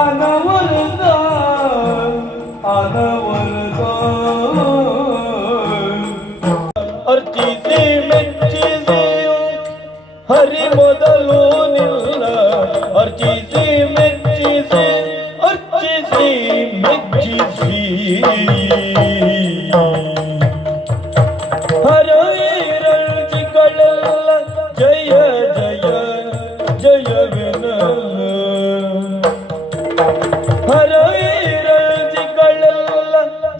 ಅನವರದ ಅರ್ಚಿಸಿ ಮೆಚ್ಚಿಸಿಯು ಹರಿ ಮೊದಲು ನಿಲ್ಲ ಅರ್ಚಿಸಿ ಮೆಚ್ಚಿಸಿ ಅರ್ಚಿಸಿ ಮೆಚ್ಚಿಸಿ ಹರವಿರಳ್ಚಿಗಳೆಲ್ಲ ಜಯ ಜಯ ಜಯವೆನಲ್ಲ ಹರವಿರಳ್ಚಿಗಳೆಲ್ಲ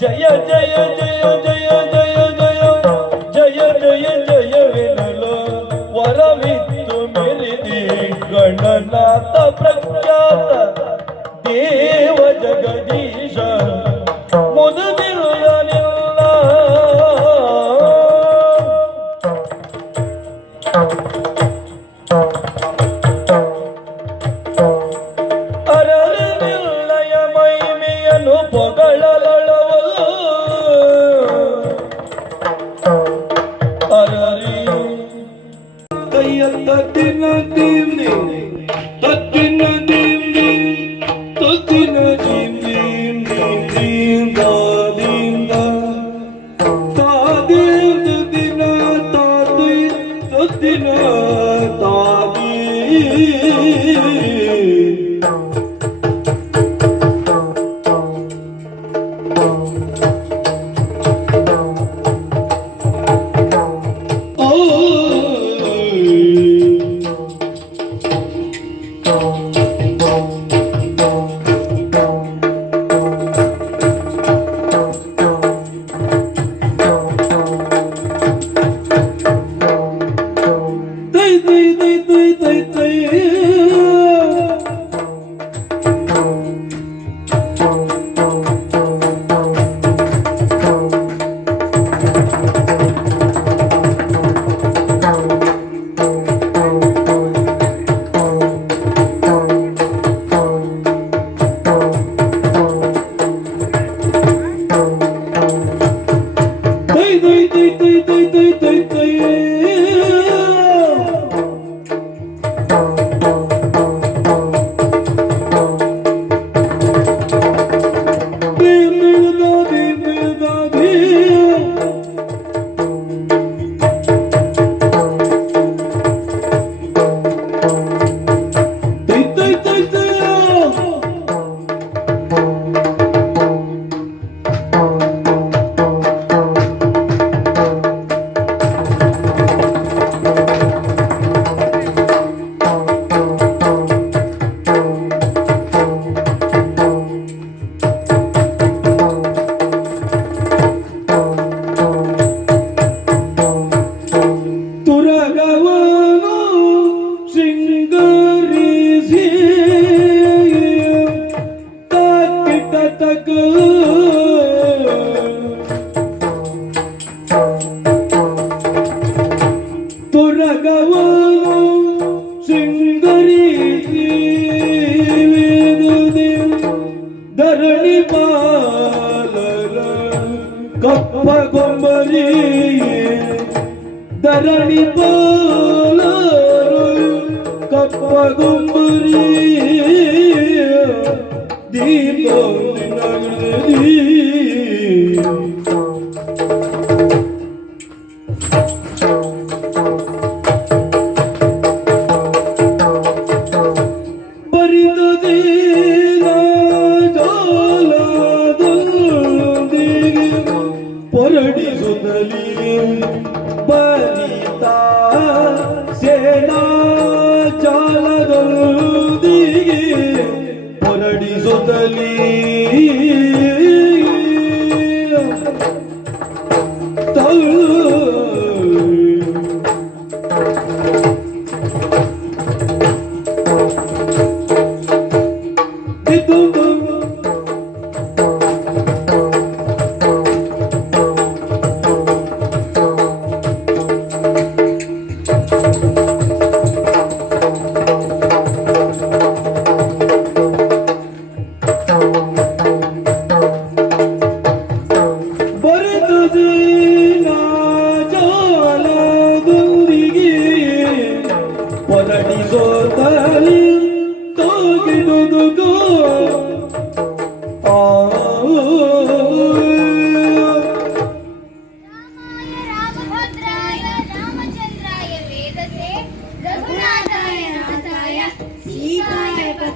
ಜಯ ಜಯ ಜಯ ಜಯ ಜಯ ಜಯ ಜಯ ಜಯ ಜಯವೆನಲ ವರವಿತ್ತು ಮೆರೆದಿ ಗಣನಾಥ ಪ್ರಖ್ಯಾತ ದೇವ ಜಗದೀಶ ಮುದುದಿಲ್ಲ ನಿಲ್ಲ ಅರನಿಲ್ಲಯ ಮಹಿಮೆಯನ್ನು ಪೊಗಳಲಳವಲು ಅರರಿ ಕೈಯ ತತ್ತಿನ ದೀಮ್ನಿ ತತ್ತಿನ ದೀಮ್ನಿ ತತ್ತಿನ ದೀಮ್ನಿ ದೀಮ್ದ ದೀಮ್ದ ತಾದೀಮ್ದ ದಿನ ತಾದಿ ತತ್ತಿನ ತಾದಿ ಧರಣಿ ಪಾಲರ ಕಪ್ಪ ಗೊಂಬರಿ ಧರಣಿ ಪಾಲರು ಕಪ್ಪ ಗೊಂಬರಿ ದೀಪ ಹೊರಡಿಸುತ್ತಲೀ ಬಲಿತಾ ಸೇನಾ ಜಾಲದೊಂದಿಗೆ ಹೊರಡಿಸುತ್ತಲೀ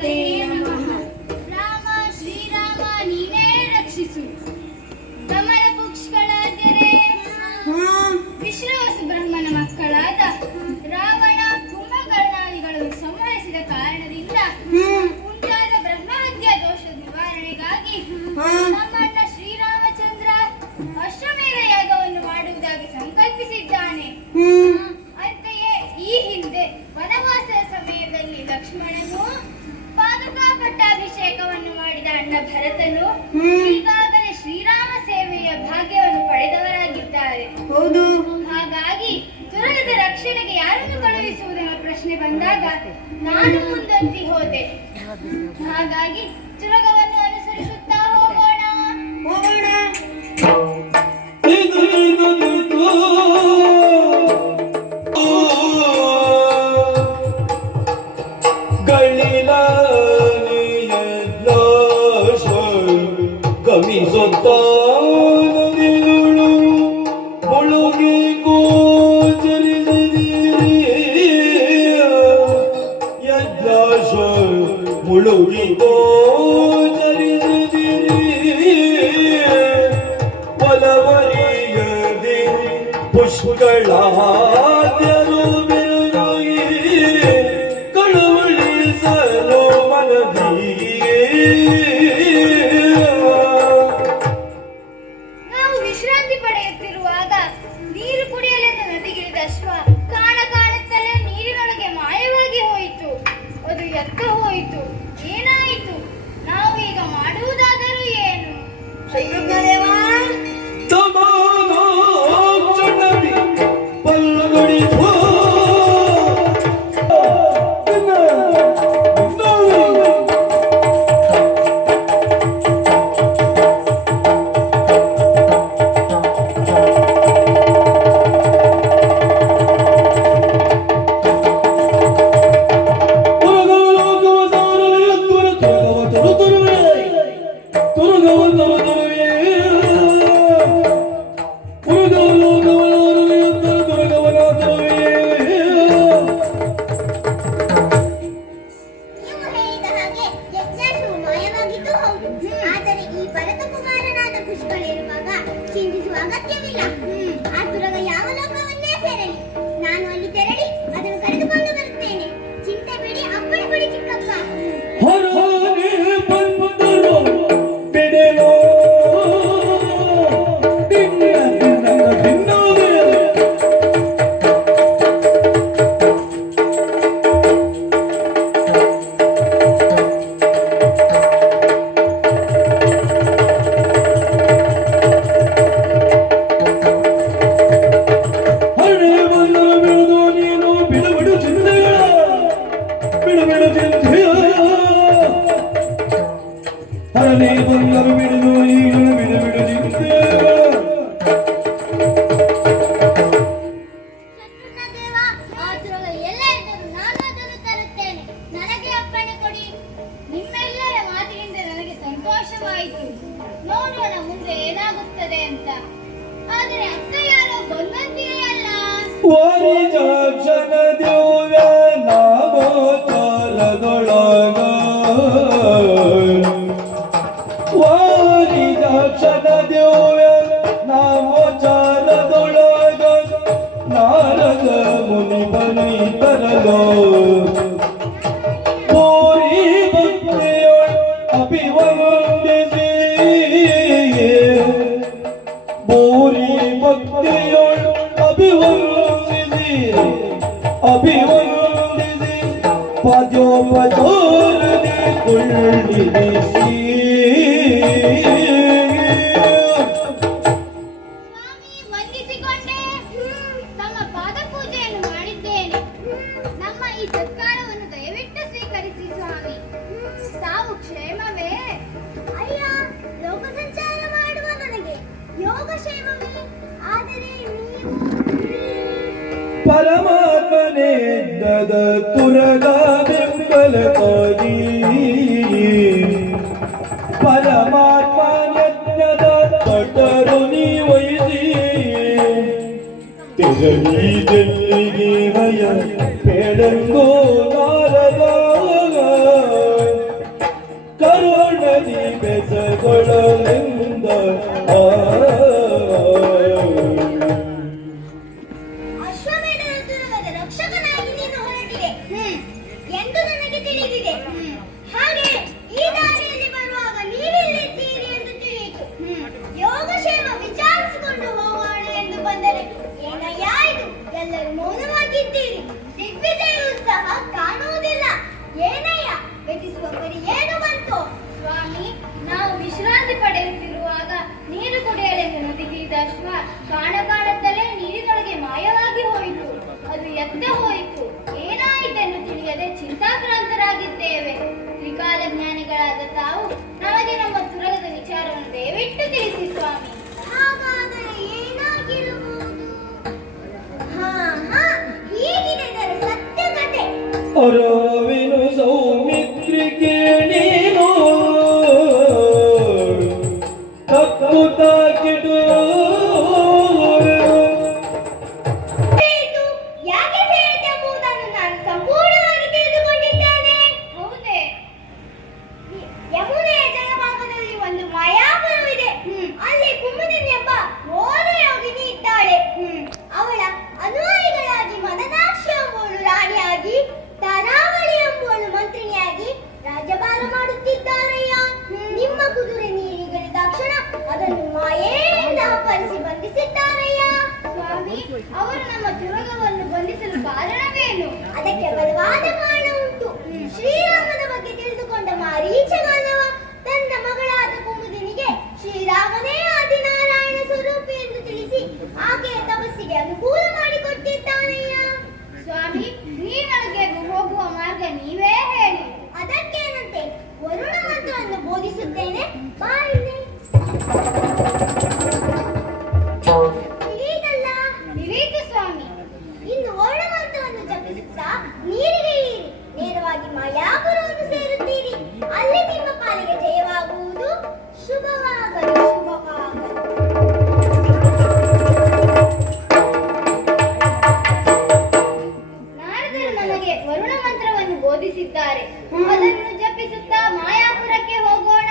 ಮಾತೇ ನಮಃ. ರಾಮ ಶ್ರೀರಾಮ ನೀನೇ ರಕ್ಷಿಸು. ಕಮಲ ಪುಷ್ಕಳಾದ್ಯರೇ ವಿಶ್ರವಸು ಬ್ರಹ್ಮನ ಮಕ್ಕಳಾದ ರಾವಣ ಕುಂಭಕರ್ಣಾದಿಗಳನ್ನು ಸಂಹರಿಸಿದ ಕಾರಣದಿಂದ ಉಂಟಾದ ಬ್ರಹ್ಮಹತ್ಯಾ ದೋಷದ ನಿವಾರಣೆಗಾಗಿ ನಮ್ಮಣ್ಣ ಶ್ರೀರಾಮಚಂದ್ರ ಅಶ್ವಮೇಧ ಯಾಗವನ್ನು ಮಾಡುವುದಾಗಿ ಸಂಕಲ್ಪಿಸಿದ್ದಾನೆ. ಅಂತೆಯೇ ಈ ಹಿಂದೆ ವನವಾಸದ ಸಮಯದಲ್ಲಿ ಲಕ್ಷ್ಮಣನು ಪಾದುಕಾ ಪಟ್ಟಾಭಿಷೇಕವನ್ನು ಮಾಡಿದ ಅಣ್ಣ ಭರತನು ಈಗಾಗಲೇ ಶ್ರೀರಾಮ ಸೇವೆಯ ಭಾಗ್ಯವನ್ನು ಪಡೆದವರಾಗಿದ್ದಾರೆ. ಹಾಗಾಗಿ ತುರಗದ ರಕ್ಷಣೆಗೆ ಯಾರನ್ನು ಕಳುಹಿಸುವುದೆಂಬ ಪ್ರಶ್ನೆ ಬಂದಾಗ ನಾನು ಮುಂದೊತ್ತಿ ಹೋದೆ. ಹಾಗಾಗಿ ತುರಗವನ್ನು ಅನುಸರಿಸುತ್ತಾ ಹೋಗೋಣ. ಗಮಿಸುತ್ತಾನದಿಗಳು ಮುಳುಗಿ ಗೋಚರಿಸಿದಿರಿ ಯಜ್ಞಾಶ ಮುಳುಗಿ ಗೋಚರಿಸಿದಿರಿ ಒಲವರಿಯದೆ ಪುಷ್ಕಳಾದ್ಯರು ಬಿರುಗಿ ಕಳುವಳಿಸಲು ಮನದಿ. ವಿಶ್ರಾಂತಿ ಪಡೆಯುತ್ತಿರುವಾಗ ನೀರು ಕುಡಿಯಲೆಂದು ನದಿಗಿಳಿದ ಅಶ್ವ ಕಾಣುತ್ತಲೇ ನೀರಿನೊಳಗೆ ಮಾಯವಾಗಿ ಹೋಯಿತು. ಅದು ಎತ್ತ ಹೋಯಿತು. ಏನಾಯಿತು? ನಾವು ಈಗ ಮಾಡುವುದಾದರೂ ಏನು? ಆದರೆ ಈ ಭರತ ಕುಮಾರನಾದ ಪುಷ್ಕಳಿರುವಾಗ ಚಿಂತಿಸುವ ಅಗತ್ಯವಿಲ್ಲ. ಆ ತುರಗ ಯಾವ ಲೋಕವನ್ನೇ ಸೇರಲಿ, ನಾನು ಅಲ್ಲಿ ತೆರಳಿ ಅದನ್ನು ಕರೆದುಕೊಂಡು ಬರುತ್ತೇನೆ. ಚಿಂತೆ ಬಿಡಿ, ಅಪ್ಪಣೆ ಕೊಡಿ ಚಿಕ್ಕಪ್ಪ. ಹರನೇ ಬಂದರು ಬಿಡುದು ಈಗಲೂ ಬಿಡು ಬಿಡು ಚಿಂತೆ. ಶತ್ರುಘ್ನದೇವ, ಆ ತುರಗ ಎಲ್ಲೇ ಇದ್ದರೂ ನಾನು ಅದನ್ನು ತರುತ್ತೇನೆ. ನನಗೆ ಅಪ್ಪಣೆ ಕೊಡಿ. ನಿಮ್ಮೆಲ್ಲರ ಮಾತಿನಿಂದ ನನಗೆ ಸಂತೋಷವಾಯಿತು. ನೋಡೋಣ ಮುಂದೆ ಏನಾಗುತ್ತದೆ ಅಂತ. ಆದರೆ ಅಕ್ಕ ಯಾರೋ ಬಂದಂತೆಯೇ ಅಲ್ಲ. ವಾರಿಜಾಕ್ಷನ ದಿವ್ಯ ನಾಮೋಚಾರದೊಳಗ ವಾರಿಜಾಕ್ಷನ ದಿವ್ಯ ನಾಮೋಚಾರದೊಳಗ ನಾರದ ಮುನಿ ಬನೈತರಲೋ ಪೂರಿ ಭಕ್ತಿಯೊಳ ಅಭಿವಂದಿಸಿ ಪೂರಿ ಭಕ್ತಿಯೊಳ ಅಭಿವಂದಿಸಿ ಪಾದ್ಯೋಪಚಾರದಿ ಕೊಳ್ಳಿರಿಸಿ. ಸ್ವಾಮಿ ವಂದಿಸಿಕೊಂಡೆ. ತಮ್ಮ ಪಾದ ಪೂಜೆಯನ್ನು ಮಾಡಿದ್ದೇನೆ. ನಮ್ಮ ಈ ಸತ್ಕಾರವನ್ನು ದಯವಿಟ್ಟು ಸ್ವೀಕರಿಸಿ ಸ್ವಾಮಿ. ತಾವು ಕ್ಷೇಮವೇ? ಅಯ್ಯ, ಲೋಕ ಸಂಚಾರ ಮಾಡುವ ನನಗೆ ಯೋಗಕ್ಷೇಮವೇ. ಆದರೆ ನೀವು ಪರಮಾತ್ಮನೇಂದದ ತುರಗ ಬೆಂಬಲಕ್ಕಾಗಿ ಪರಮಾತ್ಮನೆನ್ನದ ಪಟರು ನೀವೈಸಿ ತೆರಳಿ ಜಲ್ಲಿಗೆ ಹಯ ಪೇಡಂಗೋ ನಾರದ ಅರವಿನ ಸೌಮಿತ್ರಿಕೆ ನೀನು ತಪ್ಪು ತಾಕಿಡು ಯಾಕೆ ಸೇರಿದೆ ಎಂಬುದನ್ನು ನಾನು ಸಂಪೂರ್ಣವಾಗಿ ತಿಳಿದುಕೊಂಡಿದ್ದೇನೆ. ಹೌದೇ? ಯಮುನೆಯ ಜಲಭಾಗದಲ್ಲಿ ಒಂದು ಮಾಯಾಪುರವಿದೆ. ಅಲ್ಲಿ ಕುಮುದಿನಿ ಎಂಬ ಘೋರ ಯೋಗಿನಿ ಇದ್ದಾಳೆ. ಅವಳ ಅನುಯಾಯಿಗಳಾಗಿ ಮದನಾಕ್ಷಿ ಎಂಬುವಳು ರಾಣಿಯಾಗಿ, ತರಾವಳಿ ಎಂಬುವಳು ಮಂತ್ರಿಣಿಯಾಗಿ ರಾಜ್ಯಭಾರ ಮಾಡುತ್ತಿದ್ದಾರಯ್ಯ. ನಿಮ್ಮ ಕುದುರೆ ನೀರಿಗಿಳಿದ ತಕ್ಷಣ ಅದನ್ನು ಮಾಯೆಯಿಂದ ಅಪಹರಿಸಿ ಬಂಧಿಸಿದ್ದಾರಯ್ಯ. ಸ್ವಾಮಿ, ಅವರು ನಮ್ಮ ತುರಗವನ್ನು ಬಂಧಿಸಲು ಕಾರಣವೇನು? ಅದಕ್ಕೆ ಬಲವಾದ ಕಾರಣ ಉಂಟು. ಶ್ರೀರಾಮನ ಬಗ್ಗೆ ತಿಳಿದುಕೊಂಡ ಮಾರೀಚಗಾನವ ತನ್ನ ಮಗಳಾದ ಕುಮುದಿನಿಗೆ ಶ್ರೀರಾಮನೇ ಆದಿನಾರಾಯಣ ಸ್ವರೂಪಿ ಎಂದು ತಿಳಿಸಿ ಆಕೆಯ ತಪಸ್ಸಿಗೆ ಅನುಕೂಲ ಮಾಡಿಕೊಟ್ಟಿದ್ದಾನಯ್ಯ. ಸ್ವಾಮಿ, ನೀನೊಳಗೆ ಹೋಗುವ ಮಾರ್ಗ ನೀವೇ ಹೇಳಿ. ಅದಕ್ಕೇನಂತೆ, ವರುಣ ಮಂತ್ರವನ್ನು ಬೋಧಿಸುತ್ತೇನೆ, ಬಾ ಇಲ್ಲಿ. ತಿಳಿಯಿತಲ್ಲ? ತಿಳಿಯಿತು ಸ್ವಾಮಿ. ಇನ್ನು ವರುಣ ಮಂತ್ರವನ್ನು ಜಪಿಸುತ್ತಾ ನೀರಿಗೆ ಇಳಿಯಿರಿ. ನೇರವಾಗಿ ಮಾಯಾಪುರವನ್ನು ಸೇರುತ್ತೀರಿ. ಅಲ್ಲಿ ನಿಮ್ಮ ಪಾಲಿಗೆ ಜಯವಾಗುವುದು. ಶುಭವಾಗಲಿ, ಶುಭವಾಗಲಿ. ನಾರದರು ನಮಗೆ ವರುಣ ಮಂತ್ರವನ್ನು ಬೋಧಿಸಿದ್ದಾರೆ. ಅದನ್ನು ಜಪಿಸುತ್ತಾ ಮಾಯಾಪುರಕ್ಕೆ ಹೋಗೋಣ.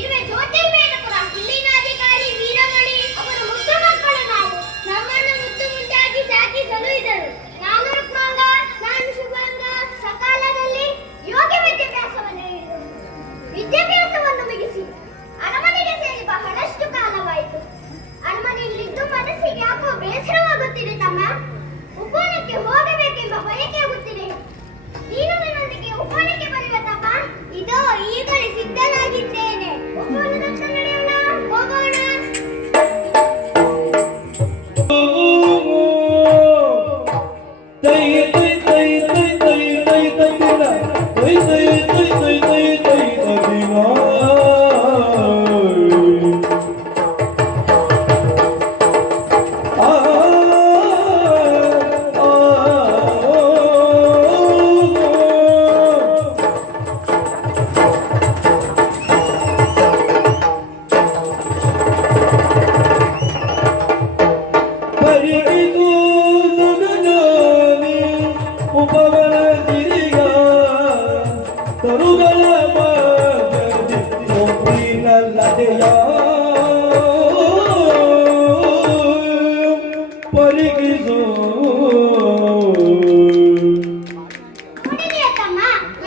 ಇರುವೆ ಜ್ಯೋತಿರ್ವೇದಪುರ. ಇಲ್ಲಿನ ಅಧಿಕಾರಿ ವೀರಮಣಿ ಅವರ ಮುದ್ದು ಮಕ್ಕಳು ನಾವು. ನಮ್ಮನ್ನು ಮುದ್ದು ಮುದ್ದಾಗಿ ಸಾಕಿ ಸಲುಹಿದರು. ನಾನು ರುಕ್ಮಾಂಗ, ನಾನು ಶುಭಾಂಗ. ಸಕಾಲದಲ್ಲಿ ಯೋಗ ವಿದ್ಯಾಭ್ಯಾಸವನ್ನು ಮುಗಿಸಿ ಅರಮನೆಗೆ ಸೇರಿ ಬಹಳಷ್ಟು ಕಾಲವಾಯಿತು. ಅರಮನೆಯಲ್ಲಿದ್ದು ಮನಸ್ಸಿಗೆ ಯಾಕೋ ಬೇಸರವಾಗುತ್ತಿದೆ ತಮ್ಮ. ಉಪವನಕ್ಕೆ ಹೋಗಬೇಕೆಂಬ ಬಯಕೆ ಆಗುತ್ತಿದೆ. ನೀನು ನನ್ನೊಂದಿಗೆ ಉಪವನಕ್ಕೆ ಬರುವ ತಮ್ಮ. ಇದೋ ಈಗಲೇ ಸಿದ್ಧನಾಗಿದ್ದೇನೆ. ಉಪವನದತ್ತ ನಡೆಯೋಣ, ಹೋಗೋಣ. ನೋಡಿದೆಯಾ ತಮ್ಮ,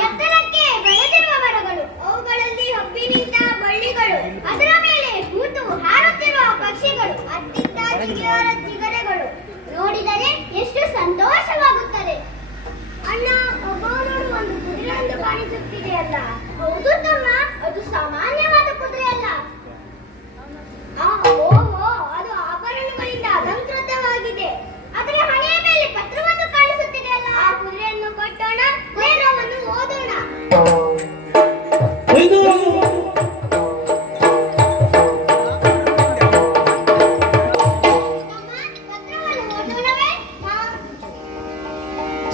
ಎತ್ತರಕ್ಕೆ ಬೆಳೆದಿರುವ ಮರಗಳು, ಅವುಗಳಲ್ಲಿ ಹಬ್ಬಿ ನಿಂತ ಬಳ್ಳಿಗಳು, ಅದರ ಮೇಲೆ ಕೂತು ಹಾರುತ್ತಿರುವ ಪಕ್ಷಿಗಳು, ಅತ್ತಿತ್ತ ಚಿಗರೆಗಳು ನೋಡಿದರೆ ಎಷ್ಟು ಸಂತೋಷವಾಗುತ್ತದೆ. ಅಣ್ಣ, ಒಬ್ಬವನೋಡು ಒಂದು ಕುದುರೆಯೊಂದು ಕಾಣಿಸುತ್ತಿದೆಯಲ್ಲ? ಹೌದು ತಮ್ಮ, ಅದು ಸಾಮಾನ್ಯವಾದ ಕುದುರೆ ಅಲ್ಲ. ಓಹೋ, ಅದು ಆಭರಣಗಳಿಂದ ಅಲಂಕೃತವಾಗಿದೆ. ಅದರ ಹಣೆಯ ಮೇಲೆ ಪತ್ರವನ್ನು ಕಾಣಿಸುತ್ತಿದೆಯಲ್ಲ? ಆ ಕುದುರೆಯನ್ನು ಕೊಟ್ಟೋಣ, ವೇದವನ್ನು ಓದೋಣ.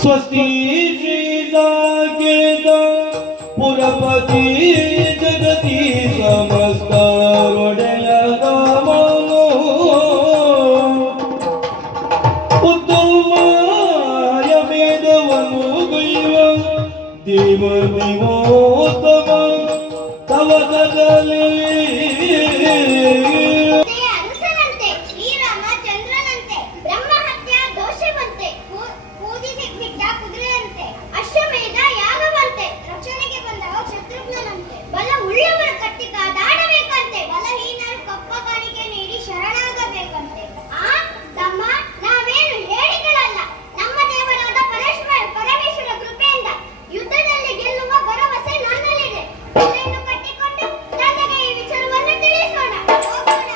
ಸ್ವಸ್ತಿ ಶ್ರೀ ಸಾಕೇತ ಪುರಪತಿ ಜಗತಿ ಸಮಸ್ತ ಒಡೆಯ ರಾಮನು ಉತ್ತಮಾಯ ವೇದವನ್ನು ಗೈವ ದೇವ ದೇವೋತ್ತಮ ತವಕದಲ್ಲಿ ಅರಸನಂತೆ ಶ್ರೀರಾಮ ಚಂದ್ರನಂತೆ ಬ್ರಹ್ಮ ಹತ್ಯ ದೋಷವಂತೆ ಪೂಜಿಸಿ ಬಿಟ್ಟ ಕುದುರೆಯಂತೆ ಅಶ್ವಮೇಧ ಯಾಗವಂತೆ ರಕ್ಷಣೆಗೆ ಬಂದವ ಶತ್ರುಘ್ನನಂತೆ ಬಲ ಉಳ್ಳವರ ಕಟ್ಟಿ ಕಾದಾಡಬೇಕಂತೆ ಬಲಹೀನರು ಕಪ್ಪ ಕಾಣಿಕೆ ನೀಡಿ ಶರಣಾಗಬೇಕಂತೆ ಆ ತಮ್ಮ ನಾವೇನು ಹೇಳಿಗಳಲ್ಲ ನಮ್ಮ ದೇವರಾದ ಪರಮೇಶ್ವರ ಕೃಪೆಯಿಂದ ಯುದ್ಧದಲ್ಲಿ ಗೆಲ್ಲುವ ಭರವಸೆ ನನ್ನಲ್ಲಿದೆ ತಲೆಯನ್ನು ಕಟ್ಟಿಕೊಂಡು ತಂದೆಗೆ ಈ ವಿಚಾರವನ್ನು ತಿಳಿಸೋಣ ಹೋಗೋಣ.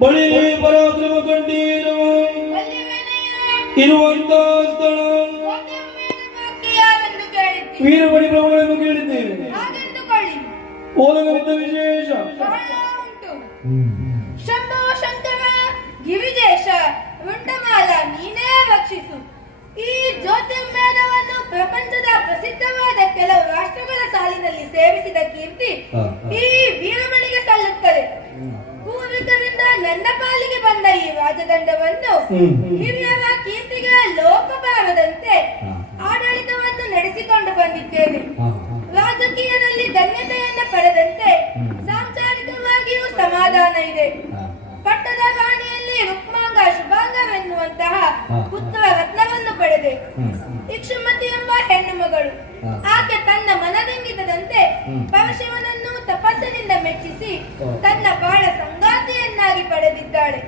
ಬಳಿ ಪರಾಕ್ರಮ ಕಂಡೀರವ ಇರುವಂತ ಸ್ಥಳ ವೀರಮಣಿ ಪ್ರಭುಗಳನ್ನು ಕೇಳಿದ್ದೇವೆ ಓಲಗವಿದ್ದ ವಿಶೇಷ ಶಂಭೋ ಶಂಕರ ಗಿರಿಜೇಶ ರುಂಡಮಾಲ ನೀನೇ ರಕ್ಷಿಸು. ಈ ಜ್ಯೋತಿರ್ಮೇಧವನ್ನು ಪ್ರಪಂಚದ ಪ್ರಸಿದ್ಧವಾದ ಕೆಲವು ರಾಷ್ಟ್ರಗಳ ಸಾಲಿನಲ್ಲಿ ಸೇವಿಸಿದ ಕೀರ್ತಿ ಈ ವೀರಮಣಿಗೆ ಸಲ್ಲುತ್ತದೆ. ಪೂರ್ವಿಕರಿಂದ ನನ್ನ ಪಾಲಿಗೆ ಬಂದ ಈ ರಾಜದಂಡವನ್ನು ಹಿರಿಯರ ಕೀರ್ತಿಗೆ ಲೋಪ ಬಾರದಂತೆ ಆಡಳಿತವನ್ನು ನಡೆಸಿಕೊಂಡು ಬಂದಿದ್ದೇನೆ. ರಾಜಕೀಯದಲ್ಲಿ ಧನ್ಯತೆಯನ್ನು ಪಡೆದಂತೆ ಸಾಂಸಾರಿಕವಾಗಿಯೂ ಸಮಾಧಾನ ಇದೆ. ಪಟ್ಟದ ರಾಣಿಯಲ್ಲಿ ರುಕ್ಮಾಂಗ ಶುಭಾಂಗವೆನ್ನುವಂತಹ ಪುತ್ರ ರತ್ನವನ್ನು ಪಡೆದೆ. ಇಕ್ಷುಮತಿ ಎಂಬ ಹೆಣ್ಣು ಮಗಳು. ಆಕೆ ತನ್ನ ಮನದಂಗಿತದಂತೆ ಪರಶಿವನನ್ನು ತಪಸ್ಸಿನಿಂದ ಮೆಚ್ಚಿಸಿ ತನ್ನ ಬಾಳ ಸಂಗಾತಿಯನ್ನಾಗಿ ಪಡೆದಿದ್ದಾಳೆ.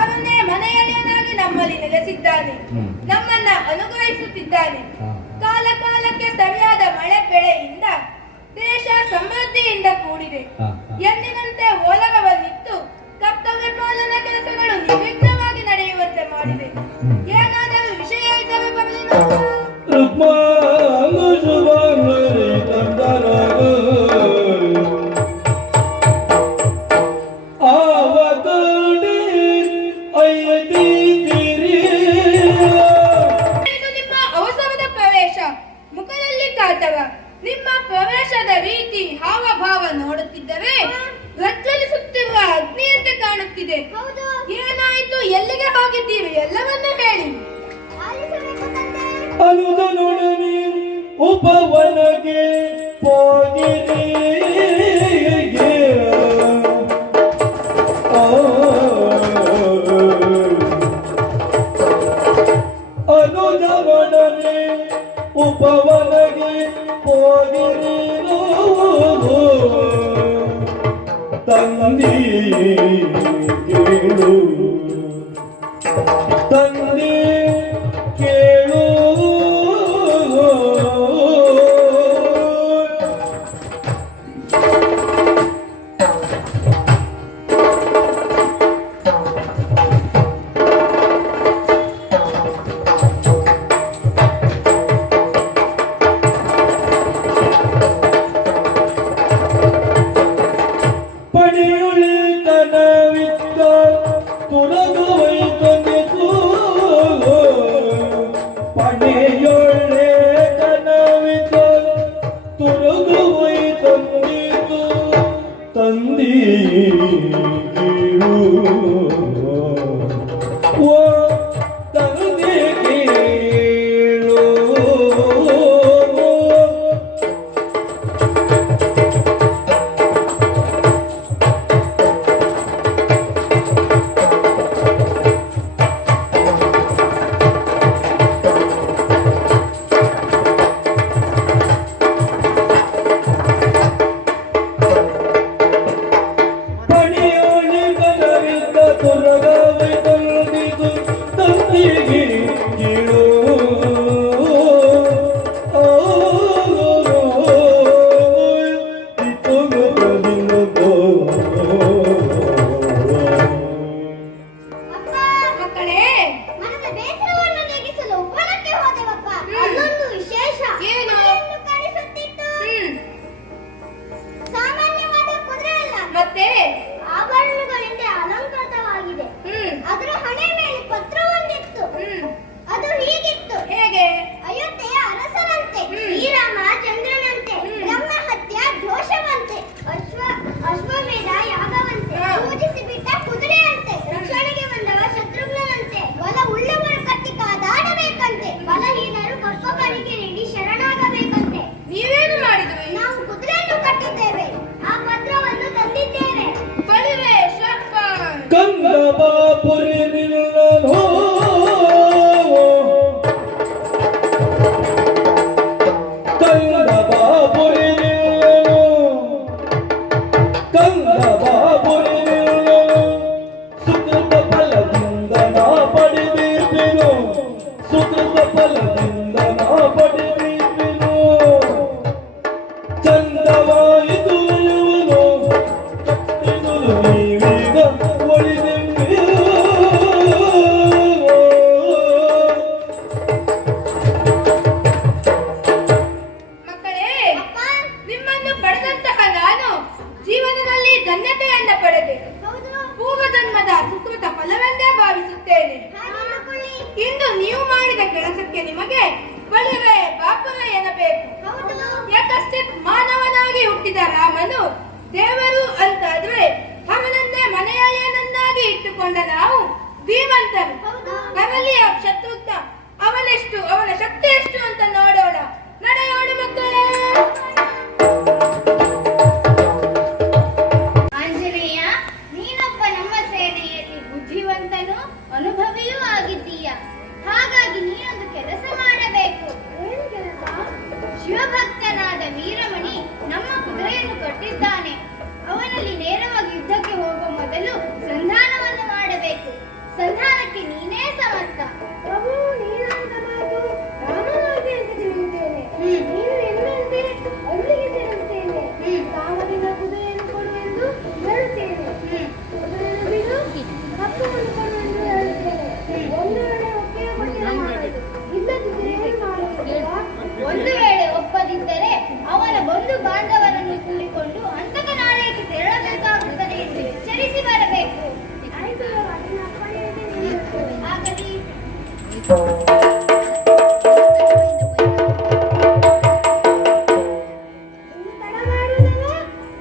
ಅವನೇ ಮನೆಯಲ್ಲಿಯನಾಗಿ ನಮ್ಮಲ್ಲಿ ನೆಲೆಸಿದ್ದಾನೆ. ನಮ್ಮನ್ನ ಅನುಗ್ರಹಿಸುತ್ತಿದ್ದಾನೆ. ಕಾಲ ಕಾಲಕ್ಕೆ ಸರಿಯಾದ ಮಳೆ ಬೆಳೆಯಿಂದ ದೇಶ ಸಮೃದ್ಧಿಯಿಂದ ಕೂಡಿದೆ. ಎಂದಿನಂತೆ ಓಲಗವನ್ನಿತ್ತು ಕರ್ತವ್ಯ ಪಾಲನಾ ಕೆಲಸಗಳು ನಿರ್ವಿಘ್ನವಾಗಿ ನಡೆಯುವಂತೆ ಮಾಡಿದೆ. ಏನಾದರೂ ವಿಷಯ ಇದ್ದರೆ ಬರಲಿ ನಿಮ್ಮ ಅವಸರದ ಪ್ರವೇಶ, ಮುಖದಲ್ಲಿ ಕಾತವ, ನಿಮ್ಮ ಪ್ರವೇಶದ ರೀತಿ ಹಾವಭಾವ ನೋಡುತ್ತಿದ್ದರೆ ಪ್ರಜ್ವಲಿಸುತ್ತಿರುವ ಅಗ್ನಿಯಂತೆ ಕಾಣುತ್ತಿದೆ. ಏನಾಯಿತು? ಎಲ್ಲಿಗೆ ಹೋಗಿದ್ದೀರಿ? ಎಲ್ಲವನ್ನೂ ಹೇಳಿ. ಅನುದನೊಡನೆ ಉಪವನಗೆ ಹೋಗಿರಿ. ಅನುದನೊಡನೆ ಉಪವನಗೆ ಹೋಗಿರಿ ತಂದಿ ಕೇಳು ತಂದಿ ಕೇಳು ಪಡೆಯುಳಿತನವಿದ್ದ ತುರಗುವೈತನಿತು ಪಡೆಯೊಳ್ಳೆ ತನವಿದ್ದ ತುರಗುವೈತನಿತು ತಂದಿ ಓ ತಂದೆ ಕೇಳು ಮಕ್ಕಳೇ, ಮನದ ಬೇಸರವನ್ನು ನೀಗಿಸಲು ಉಬ್ಬಳಕ್ಕೆ ಹೋದೆವಪ್ಪ. ಅಲ್ಲೊಂದು ವಿಶೇಷ ಏನು? ಕುದುರೆಯನ್ನು ಕಾಣಿಸುತ್ತಿತ್ತು. ಸಾಮಾನ್ಯವಾದ ಕುದುರೆ ಅಲ್ಲ, ಮತ್ತೆ ಆಭರಣಗಳಿಂದ ಅಲಂಕೃತವಾಗಿದೆ. ಅದರ ಹಣೆ ಮೇಲೆ ಪತ್ರವೊಂದಿತ್ತು. ಅದು ಹೀಗಿತ್ತು: ಹೇಗೆ? ಅಯೋಧ್ಯೆಯ ಅರಸನಂತೆ, ಶ್ರೀರಾಮಚಂದ್ರನಂತೆ, ಬ್ರಹ್ಮ ಹತ್ಯ ದೋಷವಂತೆ, ಅಶ್ವಮೇಧ ಯಾಗವಂತೆ, ಪೂಜಿಸಿ ಬಿಟ್ಟ ಕುದುರೆಯಂತೆ, ರಕ್ಷಣೆಗೆ ಬಂದವ ಶತ್ರುಘ್ನಂತೆ, ಬಲ ಉಳ್ಳವರು ಕಟ್ಟಿ ಕಾದಾಡಬೇಕಂತೆ, ಬಲಹೀನರು ಕಪ್ಪಗಳಿಗೆ ನೀಡಿ ಶರಣಾಗಬೇಕಂತೆ. ನೀವೇನು ಮಾಡಿದ್ರಿ? ನಾವು ಕುದುರೆಯನ್ನು ಕಟ್ಟಿದ್ದೇವೆ, ಆ ಪತ್ರವನ್ನು ತಂದಿದ್ದೇವೆ. ಬಳಿವೆ ಶಾಬಾಷ್. ಕಂದಬಾಪುರಿ ನಿಲ್ಲನು ಕಂದಬಾಪುರಿ ನಿಲ್ಲನು ಕಂದಬಾಪುರಿ ನಿಲ್ಲನು ಸುಕೃತ ಫಲದಿಂದ ನಾ ಪಡೆದಿರುವೆನು ಸುಕೃತ ಫಲದಿಂದ ನಾ ಪಡೆದಿರುವೆನು ಚಂದವಾಯಿತು ಇವನು ಕಟ್ಟಿದುಲು ನೀವೀಗ ಒಳಿದೆಂಬೆಯೋ. ಮಕ್ಕಳೇ, ಅಪ್ಪ, ನಿಮ್ಮನ್ನು ಪಡೆದಂತಹ ನಾನು ಜೀವನದಲ್ಲಿ ಧನ್ಯತೆಯನ್ನ ಪಡೆದೆ. ಹೌದು, ಪೂರ್ವ ಜನ್ಮದ ಸುಕೃತ ಫಲವೆಂದೇ ಭಾವಿಸುತ್ತೇನೆ. ಹಾಗೆಂದುಕೊಳ್ಳಿ. ಇಂದು ನೀವು ಮಾಡಿದ ಕೆಲಸಕ್ಕೆ ನಿಮಗೆ ಬಳಿವೆ ಬಾಪುರ ಎನ್ನಬೇಕು. ಹೌದು, ಯಾಕಷ್ಟೇ ಮಾನವನಾಗಿ ಹುಟ್ಟಿದ ರಾಮನು ದೇವರು ಅಂತಾದ್ರೆ ಅವನನ್ನೇ ಮನೆಯಲ್ಲಿಯನನ್ನಾಗಿ ಇಟ್ಟುಕೊಂಡ ನಾವು ಧೀಮಂತರು. ಹೌದು. ಕರಲಿಯ ಶತ್ರುಘ್ನ ಅವನೆಷ್ಟು, ಅವನ ಶಕ್ತಿ ಎಷ್ಟು ಅಂತ ನೋಡೋಣ. ನಡೆಯೋಣ ಮಕ್ಕಳೇ. ಆಂಜನೇಯ, ನೀನೊಬ್ಬ ನಮ್ಮ ಸೇನೆಯಲ್ಲಿ ಬುದ್ಧಿವಂತನು ಅನುಭವಿಯೂ ಆಗಿದ್ದೀಯ. ಹಾಗಾಗಿ ನೀನೊಂದು ಕೆಲಸ ಮಾಡಬೇಕು. ಏನು ಕೆಲಸ? ಶಿವಭಕ್ತನಾದ ವೀರಮಣಿ ನಮ್ಮ ಕುದುರೆಯನ್ನು ಕಟ್ಟಿದ್ದಾನೆ. ಅವನಲ್ಲಿ ನೇರವಾಗಿ ಯುದ್ಧಕ್ಕೆ ಹೋಗುವ ಮೊದಲು ಸಂಧಾನವನ್ನು ಮಾಡಬೇಕು. ಸಂಧಾನಕ್ಕೆ ನೀನೇ ಸಮರ್ಥ. ಪ್ರಭು, ನೀನಾದ ಮಾತು ರಾಮನಾಗಿ ಅಂತ ತಿಳಿಯುತ್ತೇನೆ. ನೀನು ಎಂದಂತೆ ಅಲ್ಲಿಗೆ ತೆರಳುತ್ತೇನೆ. ಕಾಮದಿಂದ ಕುದುರೆಯನ್ನು ಕೊಡುವೆಂದು ಹೇಳುತ್ತೇನೆ. ಕುದುರೆಯನ್ನು ಬಿಡು, ಕಪ್ಪವನ್ನು ಕೊಡುವೆಂದು ಹೇಳುತ್ತೇನೆ. ಒಂದು ವೇಳೆ ಒಪ್ಪಿಗೆ ಕೊಟ್ಟಿಲ್ಲ ಮಾಡುವುದು, ಇಲ್ಲದಿದ್ದರೆ ಏನು ಮಾಡುವುದಿಲ್ಲ? ಒಂದು ವೇಳೆ ಒಪ್ಪದಿದ್ದರೆ ಅವನ ಬಂಧು ಬಾಂಧವರನ್ನು ಕೂಡಿಕೊಂಡು ಅಂತಕನಾಲಯಕ್ಕೆ ತೆರಳಬೇಕಾಗುತ್ತದೆ ಎಂದು ಎಚ್ಚರಿಸಿ ಬರಬೇಕು. ಆಯ್ತು, ಅದನ್ನ ಅಪ್ಪಣೆಯಂತೆ ನೀಡುತ್ತೇನೆ. ಆಗಲಿ. ಇನ್ನು ತಡ ಮಾಡುವುದಲ್ಲ,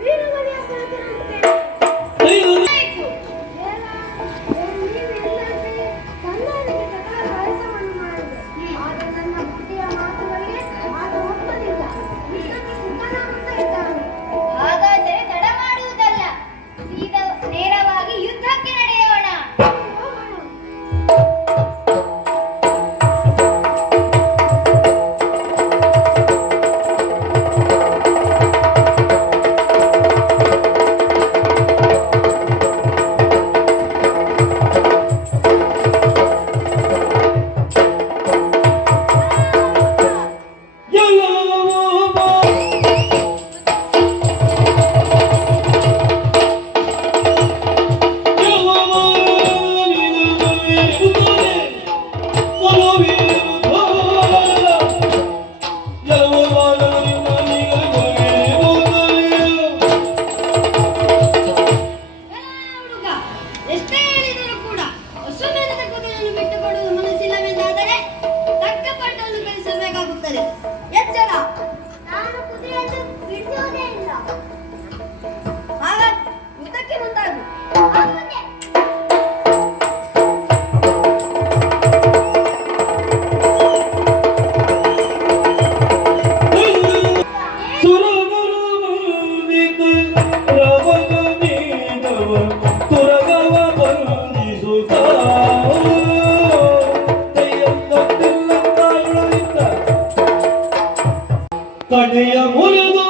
ವೀರಮಣಿಯ ಕರೆತರುತ್ತೇನೆ. ಆಯ್ತು. ಬೇಡ, ನೀವೆಲ್ಲಂತೆ ಸಂಧಾನಕ್ಕೆ ಸಕಲ ಪ್ರಯತ್ನವನ್ನು ಮಾಡಿದೆ. ಆದರೆ ನನ್ನ ಬುದ್ಧಿಯ ಮಾತುಗಳಿಗೆ ಆತ ಒಪ್ಪಲಿಲ್ಲ. ಯುದ್ಧಕ್ಕೆ ಸಿದ್ಧನಾಗುತ್ತಾ ಇದ್ದಾನೆ. ಹಾಗಾದರೆ ತಡ ಮಾಡುವುದಲ್ಲ, ಸೀದಾ ನೇರವಾಗಿ ಯುದ್ಧಕ್ಕೆ ನಡೆಯೋಣ. ಹೋಗೋಣ. ಹುಡುಗ, ಎಷ್ಟೇ ಹೇಳಿದರೂ ಕೂಡ ಅಶ್ವಮೇಧದ ಕುದುರೆಯನ್ನು ಬಿಟ್ಟುಕೊಡುವುದು ಮನಸ್ಸಿಲ್ಲವೆಂದಾದರೆ ತಕ್ಕ ಪಟ್ಟನ್ನು ಕಲಿಸಬೇಕಾಗುತ್ತದೆ. ಎಚ್ಚರ! ನಾನು ಕುದುರೆಯನ್ನು ಬಿಡಿಸುವುದೇ ಇಲ್ಲ. ಹಾಗಾದ್ರೆ ಯುದ್ಧಕ್ಕೆ ಮುಂದಾಗು. ತುರಗವ ಬಂಧಿಸುತ್ತ ಕಡೆಯ ಮುರಿದು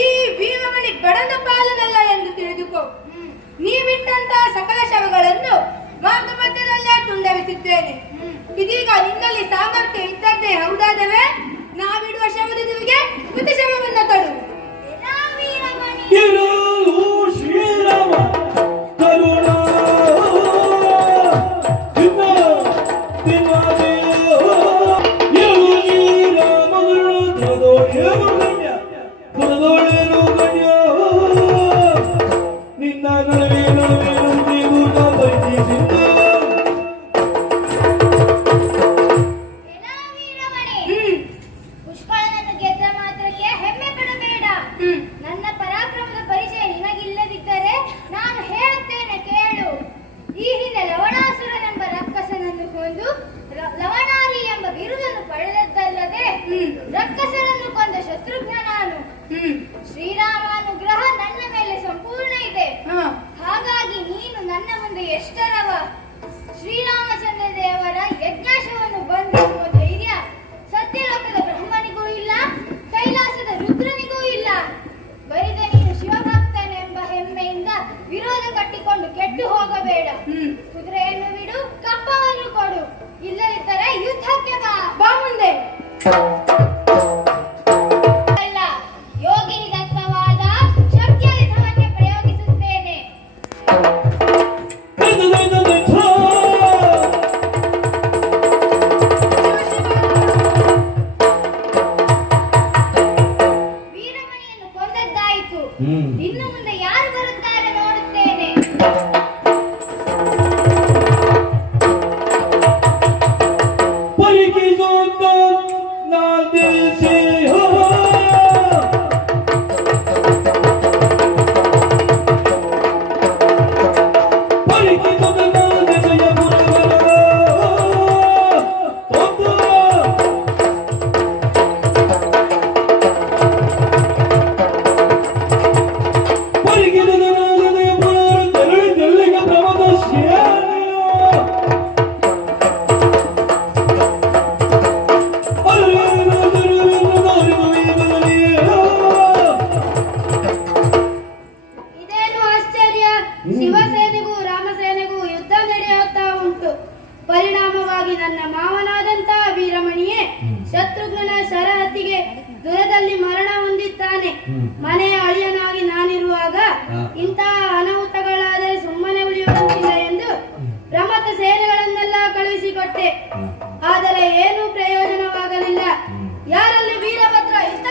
ಈ ವೀರಮಣಿ ಬಡದ ಪಾಲನಲ್ಲ ಎಂದು ತಿಳಿದುಕೋ. ನೀವಿಟ್ಟಂತಹ ಸಕಲ ಶವಗಳನ್ನು ಮಾರ್ಗ ಮಧ್ಯದಲ್ಲೇ ತುಂಡರಿಸಿದ್ದೇನೆ. ಇದೀಗ ನಿನ್ನಲ್ಲಿ ಸಾಮರ್ಥ್ಯ ಇದ್ದದ್ದೇ ಹೌದಾದವೇ ನಾವಿಡುವ ಶವದಿದುವಿಗೆ ಮತ್ತೆ ಶವವನ್ನು ತಡು. ಎಲಾ ವೀರಮಣಿ ಇರಲು ಶ್ರೀರಾಮ ಕರುಣ ದಿನ ದಿನ ನಿನ್ನ ನಡುವೆ ನಡುವೆ ನೀವು ಪರಿಚಯಿಸಿದ್ದು ಎಲಾ ವೀರಮಣಿ ಪುಷ್ಕಳನನ್ನು ಗೆದ್ದ ಮಾತ್ರಕ್ಕೆ ಹೆಮ್ಮೆ ಪಡಬೇಡ. ನನ್ನ ಪರಾಕ್ರಮದ ಪರಿಚಯ ನಿನಗಿಲ್ಲದಿದ್ದರೆ ನಾನು ಹೇಳುತ್ತೇನೆ ಕೇಳು. ಈ ಹಿಂದೆ ಲವಣಾಸುರನೆಂಬ ರಕ್ಕಸನನ್ನು ಕೊಂದು ಲವಣಾರಿ ಎಂಬ ಬಿರುದನ್ನು ಪಡೆದದ್ದಲ್ಲದೆ ರಕ್ಕಸರನ್ನು ಕೊಂದ ಶತ್ರುಘ್ನ ನಾನು. ಶ್ರೀರಾಮಾನುಗ್ರಹ ನನ್ನ ಮೇಲೆ ಸಂಪೂರ್ಣ ಇದೆ. ಹಾಗಾಗಿ ನೀನು ನನ್ನ ಮುಂದೆ ಎಷ್ಟರವ? ಶ್ರೀರಾಮಚಂದ್ರ ದೇವರ ಯಜ್ಞಾಶವನ್ನು ಬಂಧಿಸುವ ಧೈರ್ಯ ಸತ್ಯಲೋಕದ ಬ್ರಹ್ಮನಿಗೂ ಇಲ್ಲ, ಕೈಲಾಸದ ರುದ್ರನಿಗೂ ಇಲ್ಲ. ಬರಿದ ನೀನು ಶಿವಭಕ್ತನೆಂಬ ಹೆಮ್ಮೆಯಿಂದ ವಿರೋಧ ಕಟ್ಟಿಕೊಂಡು ಕೆಟ್ಟು ಹೋಗಬೇಡ. ಕುದುರೆಯನ್ನು ಬಿಡು, ಕಪ್ಪವನ್ನು ಕೊಡು, ಇಲ್ಲದಿದ್ದರೆ ಯುದ್ಧಕ್ಕೆ ಬಾ ಮುಂದೆ. ಅಲ್ಲ, ಯೋಗಿನಿ ದತ್ತವಾದ ಶಕ್ತಿಯುತವನ್ನೇ ಪ್ರಯೋಗಿಸುತ್ತೇನೆ. ವೀರಮಣಿಯನ್ನು ಕೊಂದದ್ದಾಯಿತು. ಇನ್ನು ಮುಂದೆ ಯಾರು ಬರುತ್ತಾರೆ ನೋಡುತ್ತೇನೆ. ಪರಿಕಿಸುತ್ತ ನಾದಿಸಿ ಪರಿಕಿಸುತ್ತ ನಾದಿಸಿಯ ಪುರವರ ಒಬ್ಬ ಪರಿಕಿಸುತ್ತ ನಾದಿಸಿಯ ಪುರವರ ತೆರಳಿ ತೆರಳಿಗೆ ಪ್ರಮದ ಸೇನೆಯ ಇದೇನು ಆಶ್ಚರ್ಯ! ಶಿವಸೇನೆಗೂ ರಾಮಸೇನೆಗೂ ಯುದ್ಧ ನಡೆಯುತ್ತಾ ಉಂಟು. ಪರಿಣಾಮವಾಗಿ ನನ್ನ ಮಾವನಾದಂತಹ ವೀರಮಣಿಯೇ ಶತ್ರುಘ್ನನ ಶರಹತಿಗೆ ದುರದಲ್ಲಿ ಮರಣ ಹೊಂದಿದ್ದಾನೆ. ಮನೆಯ ಅಳಿಯನಾಗಿ ನಾನಿರುವಾಗ ಇಂತಹ ಅನಾಹುತಗಳಾದರೆ ಸುಮ್ಮನೆ ಉಳಿಯುವಂತಿಲ್ಲ ಎಂದು ಪ್ರಮಥ ಸೇನೆಗಳನ್ನೆಲ್ಲ ಕಳುಹಿಸಿಕೊಟ್ಟೆ. ಆದರೆ ಏನೂ ಪ್ರಯೋಜನವಾಗಲಿಲ್ಲ. ಯಾರಲ್ಲಿ ವೀರಭದ್ರ ಯುದ್ಧ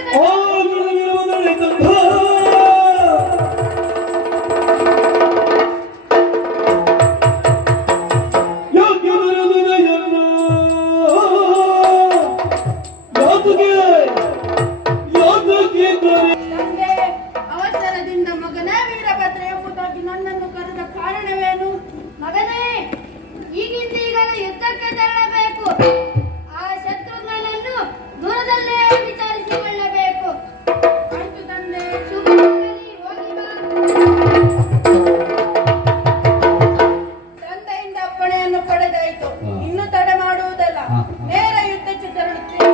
ತಂದೆ ಅವಸರದಿಂದ ಮಗನೇ ವೀರಭದ್ರ ಎಂಬುದಾಗಿ ನನ್ನನ್ನು ಕರೆದ ಕಾರಣವೇನು? ಮಗನೇ, ಈಗಿಂದೀಗಲೇ ಯುದ್ಧಕ್ಕೆ ತೆರಳಬೇಕು. ಆ ಶತ್ರುಘ್ನನನ್ನು ದೂರದಲ್ಲೇ ವಿಚಾರಿಸಿಕೊಳ್ಳಬೇಕು. ಆಯ್ತು ತಂದೆ, ಶುಭವಾಗಲಿ, ಹೋಗಿ ಬಾ. ತಂದೆಯಿಂದ ಅಪ್ಪಣೆಯನ್ನು ಪಡೆದಾಯಿತು. ಇನ್ನು ತಡೆ ಮಾಡುವುದಲ್ಲ, ನೇರ ಯುದ್ಧಕ್ಕೆ ತೆರಳುತ್ತೇನೆ.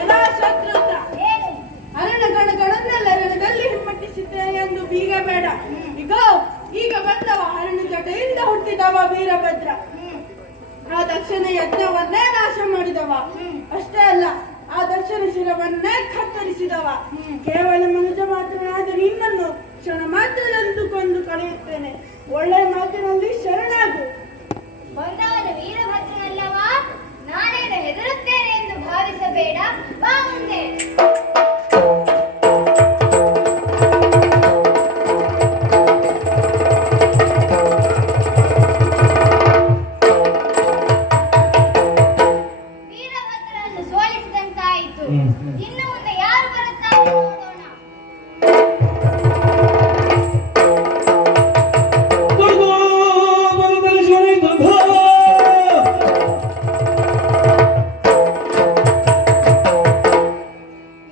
ಎಲ್ಲ ಶತ್ರುಘ್ನ, ಹರಣಗಣಗಳನ್ನೆಲ್ಲ ರಣದಲ್ಲಿ ಹಿಮ್ಮಟ್ಟಿಸಿದ್ದೇನೆ ಎಂದು ಬೀಗ ಬೇಡ. ಈಗ ಬಂದವ ಹರಣ ಜಟೆಯಿಂದ ಹುಟ್ಟಿದವ ವೀರಭದ್ರ. ಆ ದಕ್ಷಿಣ ಯಜ್ಞವನ್ನೇ ನಾಶ ಮಾಡಿದವ. ಅಷ್ಟೇ ಅಲ್ಲ, ಆ ದಕ್ಷಿಣ ಶಿರವನ್ನೇ ಕತ್ತರಿಸಿದವ. ಕೇವಲ ಮನುಜ ಮಾತ್ರನಾದ ನಿನ್ನನ್ನು ಕ್ಷಣ ಮಾತ್ರದಂದು ಕೊಂದು ಕಳೆಯುತ್ತೇನೆ. ಒಳ್ಳೆ ಮಾತಿನಲ್ಲಿ ಶರಣಾಗು. ಬಂದವನು ವೀರಭದ್ರನಲ್ಲವಾ? ನಾನೇನು ಹೆದರುತ್ತೇನೆ ಎಂದು ಭಾವಿಸಬೇಡ. ಬಾ ಮುಂದೆ. ವೀರಭದ್ರನನ್ನು ಸೋಲಿಸಿದಂತಾಯಿತು. ಆಯಿತು. ಇನ್ನು ಮುಂದೆ ಯಾರು ಬರುತ್ತಾರೆ ನೋಡೋಣ.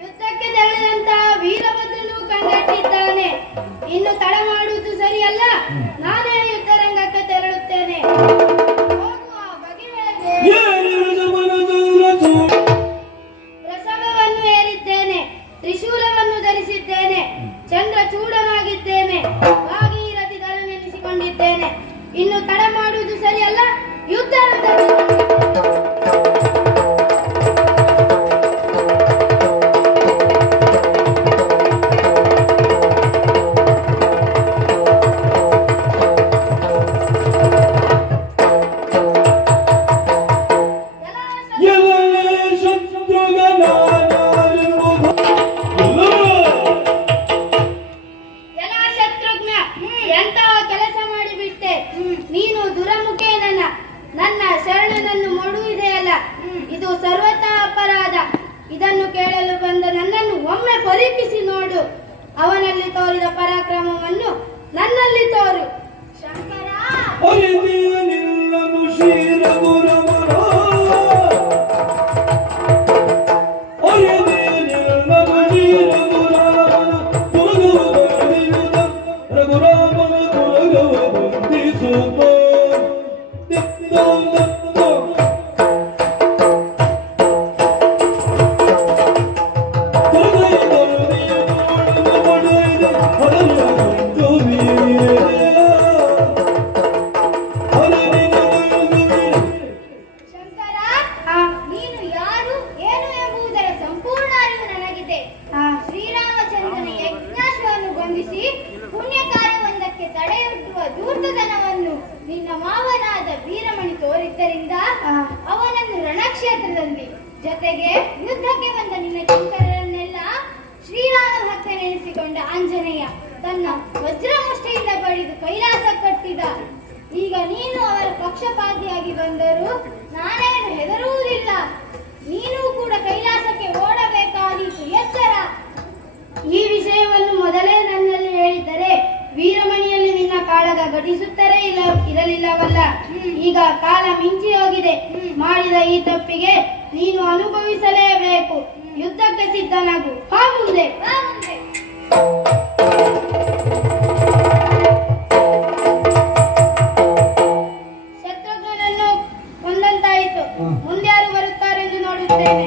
ಯುದ್ಧಕ್ಕೆ ತೆರಳಿದಂತಹ ವೀರಭದ್ರನು ಕಂಗೆಟ್ಟಿದ್ದಾನೆ. ಇನ್ನು ತಡ ಮಾಡುವುದು ಸರಿಯಲ್ಲ. ನಾನೇ ಯುದ್ಧರಂಗಕ್ಕೆ ತೆರಳುತ್ತೇನೆ. ಹೋಗುವ ಬಗೆ ಹೇಗೆ? ಪ್ರಸವವನ್ನು ಏರಿದ್ದೇನೆ, ತ್ರಿಶೂಲವನ್ನು ಧರಿಸಿದ್ದೇನೆ, ಚಂದ್ರಚೂಡನಾಗಿದ್ದೇನೆ, ಭಾಗೀರಥಿ ಧರನೆನಿಸಿಕೊಂಡಿದ್ದೇನೆ. ಇನ್ನು ತಡ ಮಾಡುವುದು ಸರಿಯಲ್ಲ. ಯುದ್ಧರಂಗಕ್ಕೆ ಎಲ್ಲ ಶತ್ರುಘ್ನ, ಎಂತಹ ಕೆಲಸ ಮಾಡಿಬಿಟ್ಟೆ ನೀನು. ದುರಮುಖೇನನ ನನ್ನ ಶರಣನನ್ನು ಮಾಡುವುದೆಯಲ್ಲ, ಇದು ಸರ್ವತಾ ಅಪರಾಧ. ಇದನ್ನು ಕೇಳಲು ಬಂದ ನನ್ನನ್ನು ಒಮ್ಮೆ ಪರೀಕ್ಷಿಸಿ ನೋಡು. ಅವನಲ್ಲಿ ತೋರಿದ ಪರಾಕ್ರಮವನ್ನು ನನ್ನಲ್ಲಿ ತೋರು. ಶಂಕರ, ಶಂಕರ, ನೀನು ಯಾರು ಏನು ಎಂಬುದರ ಸಂಪೂರ್ಣ ಅರಿವು ನನಗಿದೆ. ಶ್ರೀರಾಮಚಂದ್ರನ ಯಜ್ಞಾಶ್ವವನ್ನು ಬಂಧಿಸಿ ಪುಣ್ಯ ಕಾರ್ಯವೊಂದಕ್ಕೆ ತಡೆಯೊಡ್ಡುವ ಧೂರ್ತತನವನ್ನು ನಿನ್ನ ಮಾವನಾದ ವೀರಮಣಿ ತೋರಿದ್ದರಿಂದ ಅವನನ್ನು ರಣಕ್ಷೇತ್ರದಲ್ಲಿ, ಜೊತೆಗೆ ಯುದ್ಧಕ್ಕೆ ಬಂದ ನಿನ್ನ ಕಿಂಕರರನ್ನೆಲ್ಲ ಶ್ರೀರಾಮ ಭಕ್ತನೆನಿಸಿಕೊಂಡ ಆಂಜನೇಯ ತನ್ನ ವಜ್ರಮುಷ್ಟಿಯಿಂದ ಬಡಿದು ಕೈಲಾಸ ಕಟ್ಟಿದ. ಈಗ ನೀನು ಅವರ ಪಕ್ಷಪಾತಿಯಾಗಿ ಬಂದರೂ ನಾನೇನು ಹೆದರುವುದಿಲ್ಲ. ನೀನು ಕೂಡ ಕೈಲಾಸಕ್ಕೆ ಓಡಬೇಕಾದೀತು. ಎಚ್ಚರ. ಈ ವಿಷಯವನ್ನು ಮೊದಲೇ ನನ್ನಲ್ಲಿ ಹೇಳಿದ್ದರೆ ವೀರಮಣಿಯಲ್ಲಿ ನಿನ್ನ ಕಾಳಗ ಘಟಿಸುತ್ತಲೇ ಇರಲಿಲ್ಲವಲ್ಲ. ಈಗ ಕಾಲ ಮಿಂಚಿ ಹೋಗಿದೆ. ಮಾಡಿದ ಈ ತಪ್ಪಿಗೆ ನೀನು ಅನುಭವಿಸಲೇಬೇಕು. ಯುದ್ಧಕ್ಕೆ ಸಿದ್ಧನಾಗು. ಬಾ ಮುಂದೆ, ಬಾ ಮುಂದೆ. ಶತ್ರುಘ್ನನನ್ನು ಕೊಂದಂತಾಯಿತು. ಮುಂದೆ ಯಾರು ಬರುತ್ತಾರೆಂದು ನೋಡುತ್ತೇನೆ.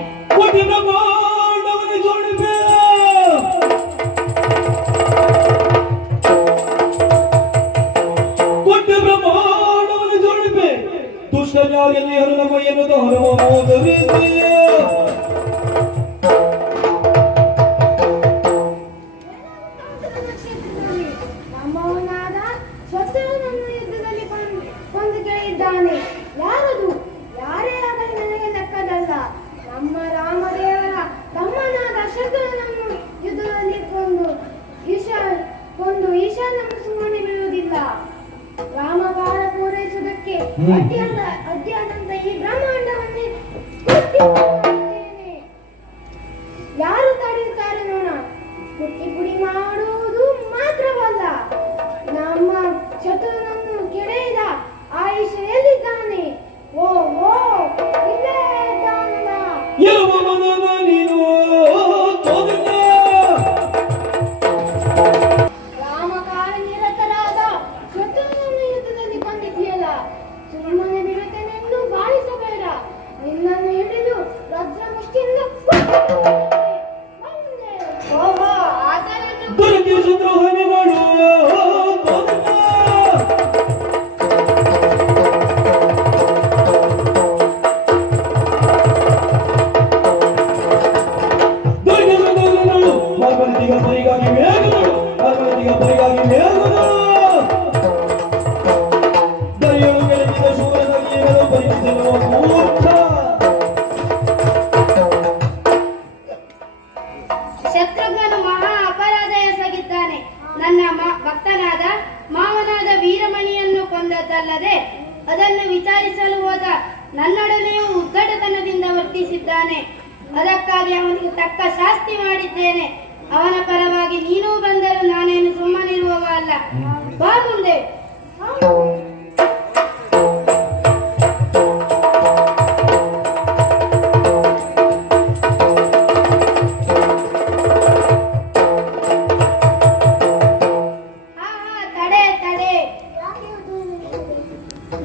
ನಮ್ಮವನಾದ ಶತ್ರುಘ್ನನನ್ನು ಯುದ್ಧದಲ್ಲಿ ಕೊಂದು ಕೇಳಿದ್ದಾನೆ. ಯಾರದು? ಯಾರೇ ಆಗಲಿ ನನಗೆ ಲೆಕ್ಕದಲ್ಲ. ನಮ್ಮ ರಾಮದೇವರ ತಮ್ಮನಾದ ಶತ್ರುಘ್ನನನ್ನು ಯುದ್ಧದಲ್ಲಿ ಕೊಂದು ಈಶಾನ್ಯವನ್ನು ಸುಮ್ಮನೆ ಬಿಡುವುದಿಲ್ಲ. ರಾಮಭಾರ ಪೂರೈಸುವುದಕ್ಕೆ ಅಡ್ಡಿಯಾದಂತ ಈ ಬ್ರಹ್ಮಾಂಡವನ್ನೇ ಯಾರು ತಡೆಯುತ್ತಾರೆ ನೋಡ. ಕುಟ್ಟಿ ಪುಡಿ ಮಾಡುವುದು ಮಾತ್ರವಲ್ಲ, ನಮ್ಮ ಶತ್ರುನನ್ನು ಕೆಡೆಯಿದ ಆಯುಷ ಎಲ್ಲಿದ್ದಾನೆ? ಓ ಓ ಇಲ್ಲೇ ಇದ್ದಾನಲ್ಲ. ರಾಮಕಾರ ನಿರತರಾದ ಶತ್ರುನನ್ನು ಯುದ್ಧದಲ್ಲಿ ಕೊಂದಿದೆಯಲ್ಲ, ಸುಮ್ಮನೆ ಬಿಡುತ್ತೇನೆಂದು ಭಾವಿಸಬೇಡ. ನಿನ್ನನ್ನು ಹಿಡಿದು ವಜ್ರಮುಷ್ಟಿಯಿಂದ ಓಹೋ ಆತನನ್ನು ಶತ್ರುಘ್ನನು ಮಹಾ ಅಪರಾಧ ಎಸಗಿದ್ದಾನೆ. ನನ್ನ ಭಕ್ತನಾದ ಮಾವನಾದ ವೀರಮಣಿಯನ್ನು ಕೊಂದದ್ದಲ್ಲದೆ ಅದನ್ನು ವಿಚಾರಿಸಲು ಹೋದ ನನ್ನೊಡನೆಯೂ ಉದ್ದಟತನದಿಂದ ವರ್ತಿಸಿದ್ದಾನೆ. ಅದಕ್ಕಾಗಿ ಅವನಿಗೆ ತಕ್ಕ ಶಾಸ್ತಿ ಮಾಡಿದ್ದೇನೆ. ಅವನ ಪರವಾಗಿ ನೀನೂ ಬಂದರೂ ನಾನೇನು ಸುಮ್ಮನಿರುವವ ಅಲ್ಲ. ಬಾ ಮುಂದೆ.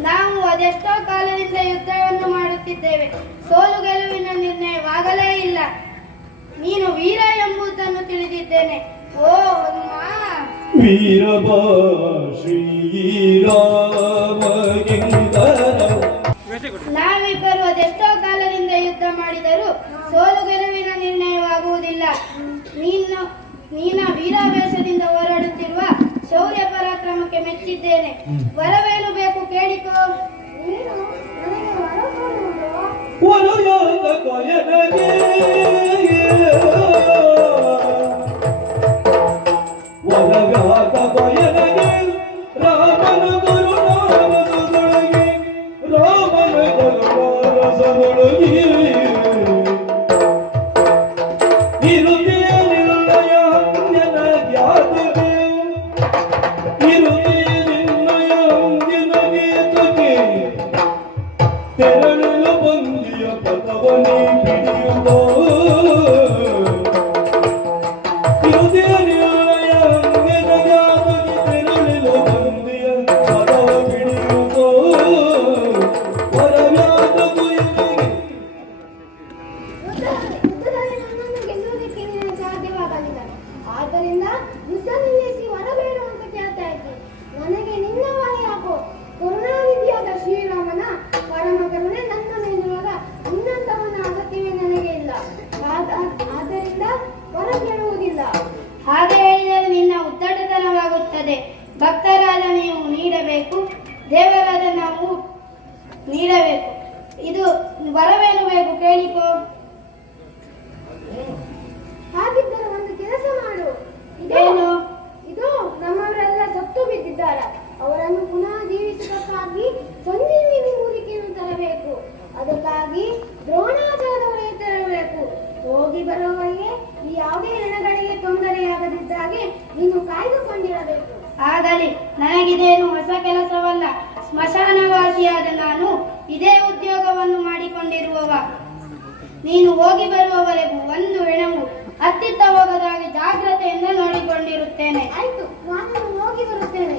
ನಾವು ಅದೆಷ್ಟೋ ಕಾಲದಿಂದ ಯುದ್ಧವನ್ನು ಮಾಡುತ್ತಿದ್ದೇವೆ. ಸೋಲು ಗೆಲುವಿನ ನಿರ್ಣಯವಾಗಲೇ ಇಲ್ಲ. ನೀನು ವೀರ ಎಂಬುದನ್ನು ತಿಳಿದಿದ್ದೇನೆ. ಓ ಹನುಮ, ವೀರಭ ಶ್ರೀರಾಮಗಿಂದರ. ನಾವಿಬ್ಬರು ಅದೆಷ್ಟೋ ಕಾಲದಿಂದ ಯುದ್ಧ ಮಾಡಿದರೂ ಸೋಲು ಗೆಲುವಿನ ನಿರ್ಣಯವಾಗುವುದಿಲ್ಲ. ನೀನ ವೀರಾವೇಶದಿಂದ ಹೋರಾಡುತ್ತಿರುವ ಶೌರ್ಯ ಪರಾಕ್ರಮಕ್ಕೆ ಮೆಚ್ಚಿದ್ದೇನೆ. ವರವೇನು ಬೇಕು ಕೇಳಿಕೋ. ವರಯಾದ ಕೊಯನಗೆ ವರವ್ಯಾದ ಕೊಯನಗೆ ರಾಮನ ಗುರುನಾಮದೊಳಗೆ ರಾಮನ ಗುರುನಾರಸದೊಳಗೆ ಇರುದೇ ನಿಲ್ಲಯ ಅಂಜನ ಧ್ಯಾತವೇ ಇರುದೇ ನಿನ್ನಯ ಅಂಜನ ಗೀತಕ್ಕೆ ತೆರಳಲು ಬಂದಿಯ ಪಥವನೇ ಹಿಡಿಯುತ್ತೋ ಇರುದೇ ನಿಲ್ಲಯ ಅಂಜನ ಧ್ಯಾತಕ್ಕೆ ತೆರಳಲು ಬಂದಿಯ ಪಥವ ಹಿಡಿಯುತ್ತೋ ವರವ್ಯಾದ ಕೊಯನಗೆ. ಯುದ್ಧದಲ್ಲಿ ನನ್ನನ್ನು ಗೆಲ್ಲುವುದಕ್ಕೆ ನಿನಗೆ ಸಾಧ್ಯವಾಗಲಿಲ್ಲ. ಆದ್ದರಿಂದ ಯುದ್ಧ ನಿಲ್ಲಿಸಿ ವರ ಬೇಡು ಅಂತ ಕೇಳ್ತಾ ಇದ್ದೆ. ನನಗೆ ನಿನ್ನ ವರ ಯಾಕೋ? ಕರುಣಾನಿಧಿಯಾದ ಶ್ರೀರಾಮನ ಪರಮ ಕರುಣೆ ನನ್ನ ಮೇಲಿರುವಾಗ ನಿನ್ನಂತವನ ಅಗತ್ಯವೇ ನನಗೆ ಇಲ್ಲ. ಆದ್ದರಿಂದ ವರ ಕೇಳುವುದಿಲ್ಲ. ಹಾಗೆ ಹೇಳಿದರೆ ನಿನ್ನ ಉದ್ದಟತನವಾಗುತ್ತದೆ. ಭಕ್ತರಾದ ನೀವು ನೀಡಬೇಕು, ದೇವರಾದ ನಾವು ನೀಡಬೇಕು. ಇದು ವರವೇನು ಬೇಕು ಕೇಳಿಕೋ. ಹಾಗಿದ್ದರೆ ಒಂದು ಕೆಲಸ ಮಾಡು. ಏನು? ಇದು ನಮ್ಮವರೆಲ್ಲ ಸತ್ತು ಬಿದ್ದಿದ್ದಾರೆ. ಅವರನ್ನು ಪುನಃ ಜೀವಿಸುವುದಕ್ಕಾಗಿ ಸಂಜೀವಿನಿ ಮೂಲಿಕೆಯನ್ನು ತರಬೇಕು. ಅದಕ್ಕಾಗಿ ದ್ರೋಣಾಚಾರ್ಯವರೇ ತರಬೇಕು. ಹೋಗಿ ಬರುವವರೆಗೆ ಈ ಯಾವುದೇ ಹೆಣಗಳಿಗೆ ತೊಂದರೆಯಾಗದಿದ್ದಾಗೆ ನೀನು ಕಾಯ್ದುಕೊಂಡಿರಬೇಕು. ಆಗಲಿ, ನನಗಿದೇನು ಹೊಸ ಕೆಲಸವಲ್ಲ. ಸ್ಮಶಾನವಾಸಿಯಾದ ನಾನು ಇದೇ ಉದ್ಯೋಗವನ್ನು ಮಾಡಿಕೊಂಡಿರುವವ. ನೀನು ಹೋಗಿ ಬರುವವರೆಗೂ ಒಂದು ಹೆಣವು ಹತ್ತಿತ್ತ ಹೋಗದಾಗಿ ಜಾಗ್ರತೆಯಿಂದ ನೋಡಿಕೊಂಡಿರುತ್ತೇನೆ. ಆಯ್ತು, ನಾನು ಹೋಗಿ ಬರುತ್ತೇನೆ.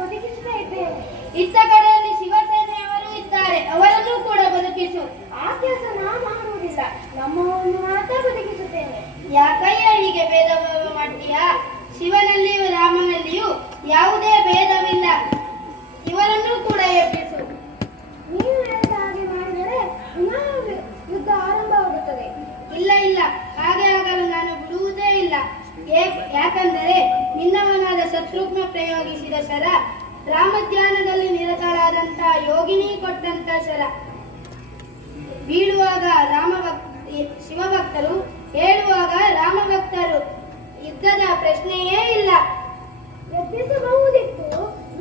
ಬದುಕಿಸ್ತಾ ಇದ್ದೇನೆ. ಇತ್ತ ಕಡೆಯಲ್ಲಿ ಶಿವಸೇನೆಯವರು ಇದ್ದಾರೆ, ಅವರನ್ನು ಕೂಡ ಬದುಕಿಸು. ಆ ಕೆಲಸ ನಾ ಮಾಡುವುದಿಲ್ಲ. ನಮ್ಮವನ್ನು ಮಾತ್ರ ಬದುಕಿಸುತ್ತೇನೆ. ಯಾಕಯ್ಯ ಹೀಗೆ ಭೇದ ಭಾವ ಮಾಡ್ತೀಯಾ? ಶಿವನಲ್ಲಿಯೂ ರಾಮನಲ್ಲಿಯೂ ಯಾವುದೇ ಭೇದವಿಲ್ಲ. ಇವರನ್ನು ಕೂಡ ಎಬ್ಬಿಸು. ನೀನು ಹೇಳಿದ ಹಾಗೆ ಮಾಡಿದರೆ ಪುನಃ ಯುದ್ಧ ಆರಂಭವಾಗುತ್ತದೆ. ಇಲ್ಲ ಇಲ್ಲ, ಹಾಗೆ ಆಗಲು ನಾನು ಬಿಡುವುದೇ ಇಲ್ಲ. ಯಾಕಂದರೆ ನಿನ್ನವನಾದ ಶತ್ರುಘ್ನ ಪ್ರಯೋಗಿಸಿದ ಶರ ರಾಮಧ್ಯಾನದಲ್ಲಿ ನಿರತಳಾದಂತ ಯೋಗಿನಿ ಕೊಟ್ಟಂತ ಶರ. ಬೀಳುವಾಗ ಶಿವಭಕ್ತರು, ಹೇಳುವಾಗ ರಾಮಭಕ್ತರು. ಯುದ್ಧದ ಪ್ರಶ್ನೆಯೇ ಇಲ್ಲ. ಎಬ್ಬಿಸಬಹುದಿತ್ತು,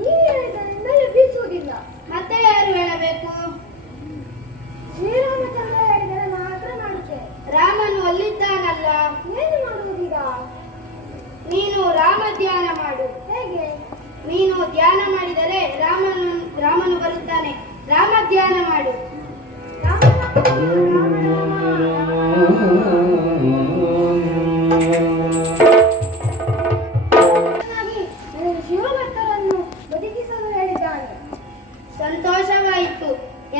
ನೀನು ಹೇಳಿದ್ದರಿಂದ ಎಬ್ಬಿಸುವುದಿಲ್ಲ. ಮತ್ತೆ ಯಾರು ಹೇಳಬೇಕು? ಶ್ರೀರಾಮಚಂದ್ರ ಹೇಳಿದರೆ ಮಾತ್ರ ಮಾಡುತ್ತೇನೆ. ರಾಮನು ಅಲ್ಲಿದ್ದಾನಲ್ಲ. ಏನು ಮಾಡುವುದೀಗ? ನೀನು ರಾಮ ಧ್ಯಾನ ಮಾಡು. ಹೇಗೆ? ನೀನು ಧ್ಯಾನ ಮಾಡಿದರೆ ರಾಮನು ಬರುತ್ತಾನೆ. ರಾಮ ಧ್ಯಾನ ಮಾಡು. ನನಗೆ ಶಿವಭಕ್ತರನ್ನು ಬದುಕಿಸಲು ಹೇಳಿದ್ದಾನೆ. ಸಂತೋಷವಾಯಿತು,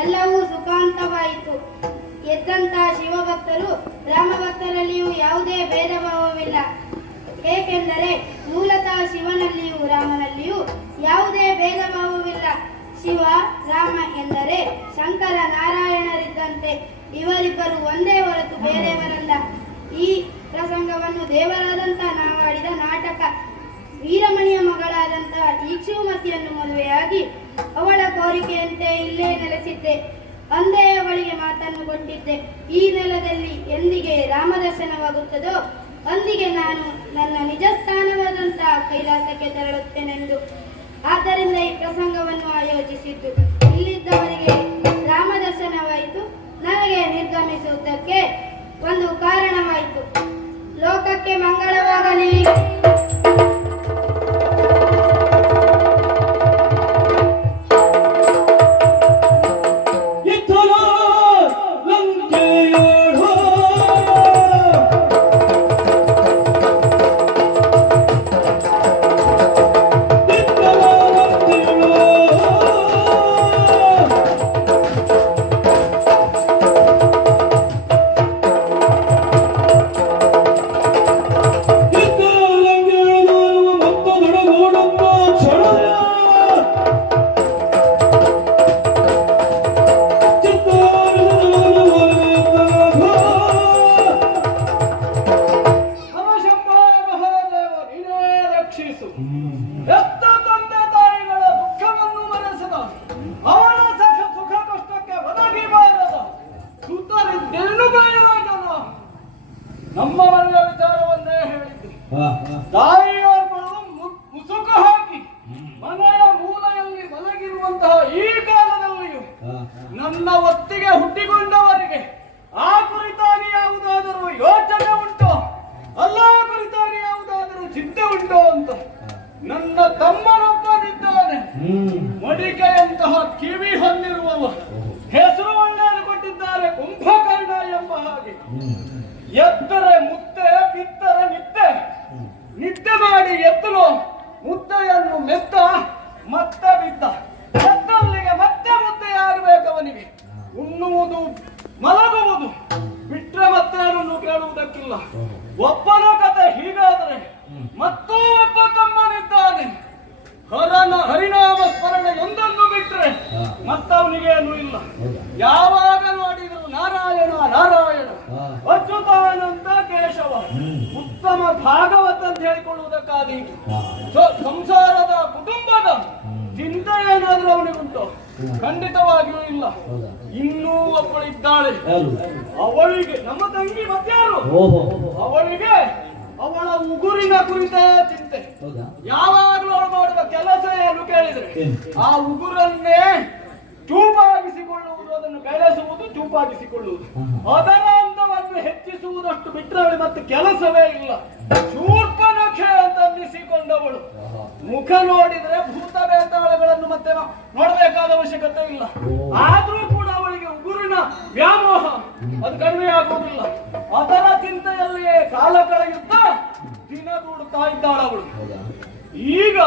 ಎಲ್ಲವೂ ಸುಖಾಂತವಾಯಿತು. ಎದ್ದಂತಹ ಶಿವಭಕ್ತರು ರಾಮಭಕ್ತರಲ್ಲಿಯೂ ಯಾವುದೇ ಭೇದ ಭಾವವಿಲ್ಲ. ಏಕೆಂದರೆ ಮೂಲತಃ ಶಿವನಲ್ಲಿಯೂ ರಾಮನಲ್ಲಿಯೂ ಯಾವುದೇ ಭೇದ ಭಾವವಿಲ್ಲ. ಶಿವ ರಾಮ ಎಂದರೆ ಶಂಕರ ನಾರಾಯಣರಿದ್ದಂತೆ. ಇವರಿಬ್ಬರು ಒಂದೇ ಹೊರತು ಬೇರೆಯವರಲ್ಲ. ಈ ಪ್ರಸಂಗವನ್ನು ದೇವರಾದಂಥ ನಾವಾಡಿದ ನಾಟಕ. ವೀರಮಣಿಯ ಮಗಳಾದಂತಹ ಈಕ್ಷುಮತಿಯನ್ನು ಮದುವೆಯಾಗಿ ಅವಳ ಕೋರಿಕೆಯಂತೆ ಇಲ್ಲೇ ನೆಲೆಸಿದ್ದೆ. ಅಂದೇ ಅವಳಿಗೆ ಮಾತನ್ನು ಕೊಟ್ಟಿದ್ದೆ. ಈ ನೆಲದಲ್ಲಿ ಎಂದಿಗೆ ರಾಮದರ್ಶನವಾಗುತ್ತದೋ ಅಂದಿಗೆ ನಾನು ನನ್ನ ನಿಜ ಸ್ಥಾನವಾದಂತಹ ಕೈಲಾಸಕ್ಕೆ ತೆರಳುತ್ತೇನೆಂದು. ಆದ್ದರಿಂದ ಈ ಪ್ರಸಂಗವನ್ನು ಆಯೋಜಿಸಿದ್ದು. ಇಲ್ಲಿದ್ದವರಿಗೆ ರಾಮ ದರ್ಶನವಾಯಿತು, ನನಗೆ ನಿರ್ಗಮಿಸುವುದಕ್ಕೆ ಒಂದು ಕಾರಣವಾಯಿತು. ಲೋಕಕ್ಕೆ ಮಂಗಳವಾಗಲಿ. ಎತ್ತ ತಂದೆ ತಾಯಿಗಳ ದುಃಖವನ್ನು ಮರೆಸದ ಅವರ ಸುಖ ಕಷ್ಟಕ್ಕೆ ಒದಗಿ ಬಾರದ ಸುತ್ತರಿದ್ದೇನು ಪ್ರಯೋಜನ. ನಮ್ಮ ಮನೆಯ ವಿಚಾರವನ್ನೇ ಹೇಳಿದ್ದು. ತಾಯಿಯವರು ಮುಸುಕ ಹಾಕಿ ಮನೆಯ ಮೂಲೆಯಲ್ಲಿ ಮಲಗಿರುವಂತಹ ಈ ಕಾಲದಲ್ಲಿಯೂ ನನ್ನ ಒತ್ತಿಗೆ ಹುಟ್ಟಿಕೊಂಡವರಿಗೆ ಆ ಕುರಿತಾಗಿ ಯಾವುದಾದರೂ ಯೋಚನೆ ಉಂಟೋ, ಅಲ್ಲ ಕುರಿತಾಗಿ ಯಾವುದಾದರೂ ಚಿಂತೆ ಉಂಟೋ ಅಂತ ನನ್ನ ತಮ್ಮನೊಬ್ಬನಿದ್ದಾನೆ. ಮಡಿಕೆಯಂತಹ ಕಿವಿ ಹೊಂದಿರುವವ, ಹೆಸರು ಒಳ್ಳೆಯದು ಕೊಟ್ಟಿದ್ದಾರೆ ಕುಂಭಕರ್ಣ ಎಂಬ ಹಾಗೆ. ಎತ್ತರೆ ಮುತ್ತೆ, ಬಿತ್ತರೆ ನಿದ್ದೆ, ನಿದ್ದೆ ಮಾಡಿ ಎತ್ತಲು ಮುದ್ದೆಯನ್ನು ಮೆತ್ತ ಮತ್ತೆ ಬಿದ್ದ. ಎತ್ತಲ್ಲಿಗೆ ಮತ್ತೆ ಮುದ್ದೆಯಾಗಬೇಕು ಅವನಿಗೆ. ಉಣ್ಣುವುದು ಮಲಗುವುದು ಬಿಟ್ರೆ ಮತ್ತೇನನ್ನು ಕೇಳುವುದಕ್ಕಿಲ್ಲ. ಒಬ್ಬನ ಕತೆ ಹೀಗಾದರೆ ಮತ್ತೂ ಒಬ್ಬ ತಮ್ಮನಿದ್ದಾನೆ. ಹರಿನಾಮ ಸ್ಮರಣೆ ಒಂದನ್ನು ಬಿಟ್ರೆ ಮತ್ತವನಿಗೇನು ಇಲ್ಲ. ಯಾವಾಗ ನೋಡಿದ್ರು ನಾರಾಯಣ ನಾರಾಯಣ, ಅಚ್ಯುತಾನಂದ ಕೇಶವ, ಉತ್ತಮ ಭಾಗವತ ಅಂತ ಹೇಳಿಕೊಳ್ಳುವುದಕ್ಕಾಗಿ ಸಂಸಾರದ ಕುಟುಂಬದ ಚಿಂತೆ ಏನಾದ್ರೂ ಅವನಿಗುಂಟು? ಖಂಡಿತವಾಗಿಯೂ ಇಲ್ಲ. ಇನ್ನೂ ಒಬ್ಬಳಿದ್ದಾಳೆ, ಅವಳಿಗೆ ನಮ್ಮ ತಂಗಿ ಮತ್ಯಾರು, ಅವಳಿಗೆ ಅವಳ ಉಗುರಿನ ಕುರಿತ ಚಿಂತೆ. ಯಾವಾಗಲೂ ಅವಳು ಮಾಡುವ ಕೆಲಸ ಏನು ಕೇಳಿದ್ರೆ ಆ ಉಗುರನ್ನೇ ಚೂಪಾಗಿಸಿಕೊಳ್ಳುವುದು, ಅದನ್ನು ಬೆಳೆಸುವುದು, ಚೂಪಾಗಿಸಿಕೊಳ್ಳುವುದು, ಅದರ ಅಂದವನ್ನು ಹೆಚ್ಚಿಸುವುದಷ್ಟು ಬಿಟ್ಟರೆ ಮತ್ತೆ ಕೆಲಸವೇ ಇಲ್ಲ. ಶೂರ್ಪನಖೆ ಅಂತ ಅನ್ನಿಸಿಕೊಂಡವಳು. ಮುಖ ನೋಡಿದ್ರೆ ಭೂತ ಬೇತಾಳಗಳನ್ನು ಮತ್ತೆ ನೋಡಬೇಕಾದ ಅವಶ್ಯಕತೆ ಇಲ್ಲ. ಆದ್ರೂ ಕೂಡ ಅವಳಿಗೆ ಉಗುರಿನ ವ್ಯಾಮೋಹ ಅದು ಕಡಿಮೆ ಆಗುವುದಿಲ್ಲ. ಅದರ ಚಿಂತೆಯಲ್ಲಿಯೇ ಕಾಲ ಕಳೆಯುತ್ತಾ ದಿನ ದೂಡುತ್ತಾ ಇದ್ದಾಳವಳು. ಈಗ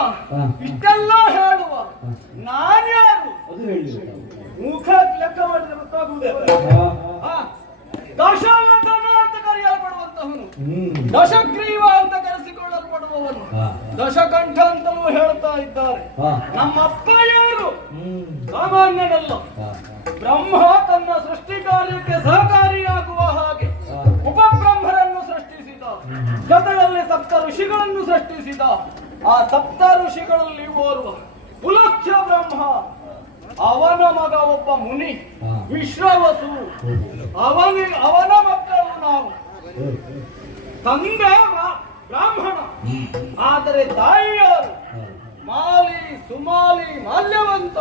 ಇಷ್ಟೆಲ್ಲ ಹೇಳುವ ನಾನ್ಯಾರು? ಮುಖ ಲೆಕ್ಕ ಮಾಡಿದ್ರೆ ಗೊತ್ತಾಗುವುದೇ. ದಶವದನ ಅಂತ ಕರೆಯಲ್ಪಡುವಂತವನು, ದಶಗ್ರೀವ ಅಂತ ಕರೆಸಿಕೊಳ್ಳಲ್ಪಡುವವನು, ದಶಕಂಠ ಅಂತಲೂ ಹೇಳ್ತಾ ಇದ್ದಾರೆ. ನಮ್ಮಪ್ಪ ಯಾರು? ಸಾಮಾನ್ಯನಲ್ಲ. ಬ್ರಹ್ಮ ತನ್ನ ಸೃಷ್ಟಿ ಕಾರ್ಯಕ್ಕೆ ಸಹಕಾರಿಯಾಗುವ ಹಾಗೆ ಉಪಬ್ರಹ್ಮರನ್ನು ಸೃಷ್ಟಿಸಿದ, ಜೊತೆಯಲ್ಲಿ ಸಪ್ತ ಋಷಿಗಳನ್ನು ಸೃಷ್ಟಿಸಿದ. ಆ ಸಪ್ತ ಋಷಿಗಳಲ್ಲಿ ಓರ್ವ ಪುಲಚ್ಛ ಬ್ರಹ್ಮ, ಅವನ ಮಗ ಒಬ್ಬ ಮುನಿ ವಿಶ್ರವಸು, ಅವನ ಮಕ್ಕಳು ನಾವು. ತಂದೆ ಬ್ರಾಹ್ಮಣ, ಆದರೆ ತಾಯಿಯರು ಮಾಲಿ ಸುಮಾಲಿ ಮಾಲ್ಯವಂತ.